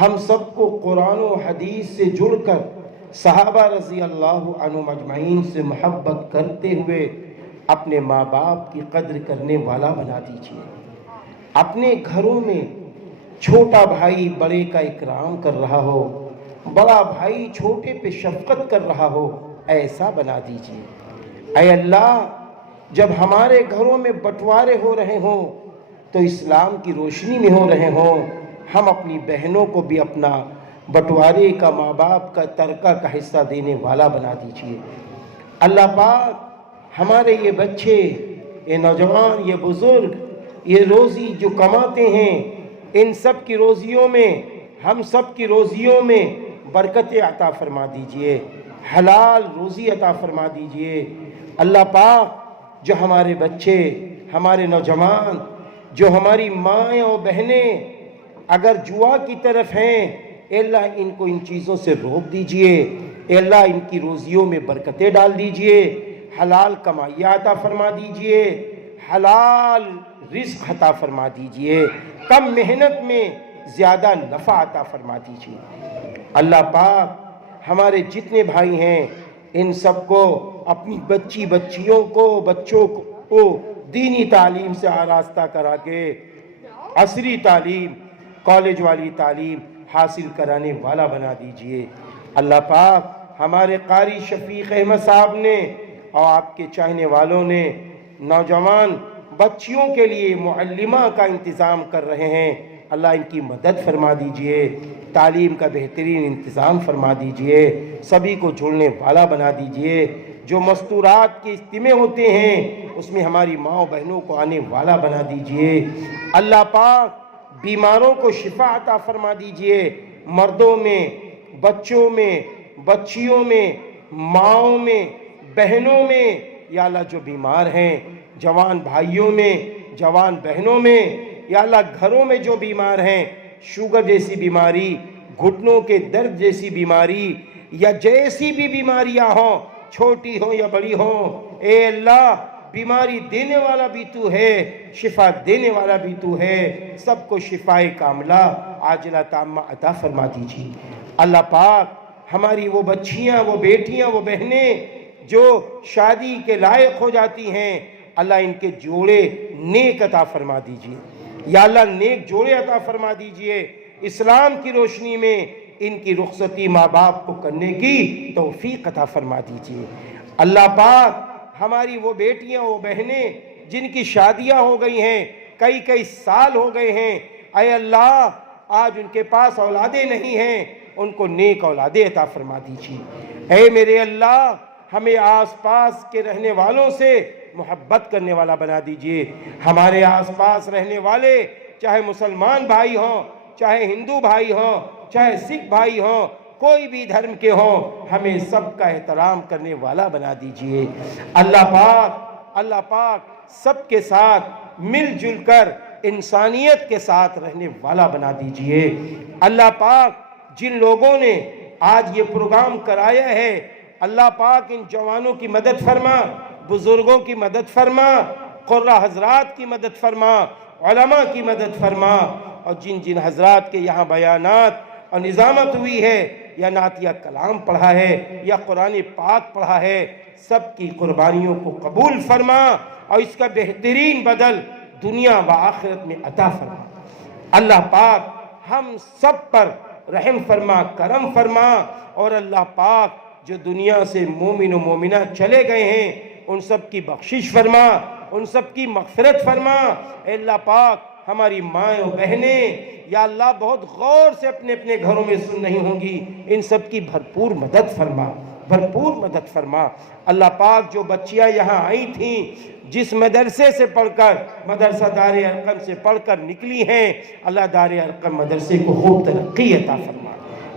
ہم سب کو قرآن و حدیث سے جڑ کر صحابہ رضی اللہ عنہم اجمعین سے محبت کرتے ہوئے اپنے ماں باپ کی قدر کرنے والا بنا دیجئے اپنے گھروں میں چھوٹا بھائی بڑے کا اکرام کر رہا ہو بڑا بھائی چھوٹے پہ شفقت کر رہا ہو ایسا بنا دیجئے اے اللہ جب ہمارے گھروں میں بٹوارے ہو رہے ہوں تو اسلام کی روشنی میں ہو رہے ہوں ہم اپنی بہنوں کو بھی اپنا بٹوارے کا ماں باپ کا ترکہ کا حصہ دینے والا بنا دیجئے اللہ پاک ہمارے یہ بچے یہ نوجوان یہ بزرگ یہ روزی جو کماتے ہیں ان سب کی روزیوں میں ہم سب کی روزیوں میں برکت عطا فرما دیجئے حلال روزی عطا فرما دیجئے اللہ پاک جو ہمارے بچے ہمارے نوجوان جو ہماری مائیں اور بہنیں اگر جوا کی طرف ہیں اے اللہ ان کو ان چیزوں سے روک دیجئے اے اللہ ان کی روزیوں میں برکتیں ڈال دیجئے حلال کمائیاں عطا فرما دیجئے حلال رزق عطا فرما دیجئے کم محنت میں زیادہ نفع عطا فرما دیجئے اللہ پاک ہمارے جتنے بھائی ہیں ان سب کو اپنی بچیوں کو بچوں کو دینی تعلیم سے آراستہ کرا کے عصری تعلیم کالج والی تعلیم حاصل کرانے والا بنا دیجئے اللہ پاک ہمارے قاری شفیق احمد صاحب نے اور آپ کے چاہنے والوں نے نوجوان بچیوں کے لیے معلمہ کا انتظام کر رہے ہیں اللہ ان کی مدد فرما دیجئے تعلیم کا بہترین انتظام فرما دیجئے سبھی کو جڑنے والا بنا دیجئے جو مستورات کے اجتماع ہوتے ہیں اس میں ہماری ماں و بہنوں کو آنے والا بنا دیجئے اللہ پاک بیماروں کو شفا عطا فرما دیجئے مردوں میں بچوں میں بچیوں میں ماؤں میں بہنوں میں یا اللہ جو بیمار ہیں جوان بھائیوں میں جوان بہنوں میں یا اللہ گھروں میں جو بیمار ہیں شوگر جیسی بیماری گھٹنوں کے درد جیسی بیماری یا جیسی بھی بیماریاں ہوں چھوٹی ہو یا بڑی ہو، اے اللہ بیماری دینے والا بھی تو ہے، شفا دینے والا بھی تو ہے، سب کو شفائے کاملہ عاجلہ تامہ عطا فرما دیجیے۔ اللہ پاک ہماری وہ بچیاں، وہ بیٹیاں، وہ بہنیں جو شادی کے لائق ہو جاتی ہیں، اللہ ان کے جوڑے نیک عطا فرما دیجیے، یا اللہ نیک جوڑے عطا فرما دیجیے، اسلام کی روشنی میں ان کی رخصتی ماں باپ کو کرنے کی توفیق عطا فرما دیجیے۔ اللہ پاک ہماری وہ بیٹیاں، وہ بہنیں جن کی شادیاں ہو گئی ہیں، کئی سال ہو گئے ہیں، اے اللہ آج ان کے پاس اولادیں نہیں ہیں، ان کو نیک اولادیں عطا فرما دیجیے۔ اے میرے اللہ ہمیں آس پاس کے رہنے والوں سے محبت کرنے والا بنا دیجیے۔ ہمارے آس پاس رہنے والے چاہے مسلمان بھائی ہوں، چاہے ہندو بھائی ہوں، چاہے سکھ بھائی ہوں، کوئی بھی دھرم کے ہوں، ہمیں سب کا احترام کرنے والا بنا دیجیے۔ اللہ پاک سب کے ساتھ مل جل کر انسانیت کے ساتھ رہنے والا بنا دیجیے۔ اللہ پاک جن لوگوں نے آج یہ پروگرام کرایا ہے، اللہ پاک ان جوانوں کی مدد فرما، بزرگوں کی مدد فرما، قرہ حضرات کی مدد فرما، علماء کی مدد فرما، اور جن حضرات کے یہاں بیانات اور نظامت ہوئی ہے، یا نعتیہ کلام پڑھا ہے، یا قرآن پاک پڑھا ہے، سب کی قربانیوں کو قبول فرما، اور اس کا بہترین بدل دنیا و آخرت میں عطا فرما۔ اللہ پاک ہم سب پر رحم فرما، کرم فرما، اور اللہ پاک جو دنیا سے مومن و مومنہ چلے گئے ہیں ان سب کی بخشش فرما، ان سب کی مغفرت فرما۔ اے اللہ پاک ہماری مائیں و بہنیں یا اللہ بہت غور سے اپنے اپنے گھروں میں سن رہی ہوں گی، ان سب کی بھرپور مدد فرما، بھرپور مدد فرما۔ اللہ پاک جو بچیاں یہاں آئی تھیں، جس مدرسے سے پڑھ کر، مدرسہ دار ارقم سے پڑھ کر نکلی ہیں، اللہ دار ارقم مدرسے کو خوب ترقی عطا فرما،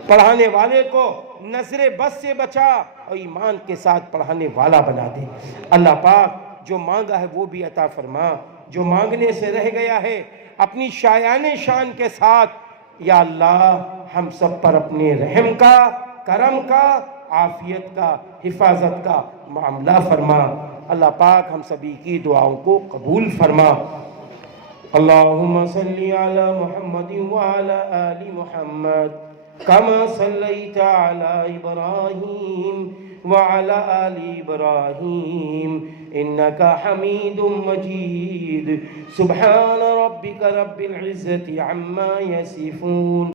پڑھانے والے کو نظر بس سے بچا اور ایمان کے ساتھ پڑھانے والا بنا دے۔ اللہ پاک جو مانگا ہے وہ بھی عطا فرما، جو مانگنے سے رہ گیا ہے اپنی شایان شان کے ساتھ، یا اللہ ہم سب پر اپنے رحم کا، کرم کا، عافیت کا، حفاظت کا معاملہ فرما۔ اللہ پاک ہم سبھی کی دعاؤں کو قبول فرما۔ اللہم صلی علی محمد وعلی آل محمد کما صلیت علی ابراہیم وعلی آل ابراہیم انک حمید مجید۔ سبحان ربک رب العزت عما یصفون۔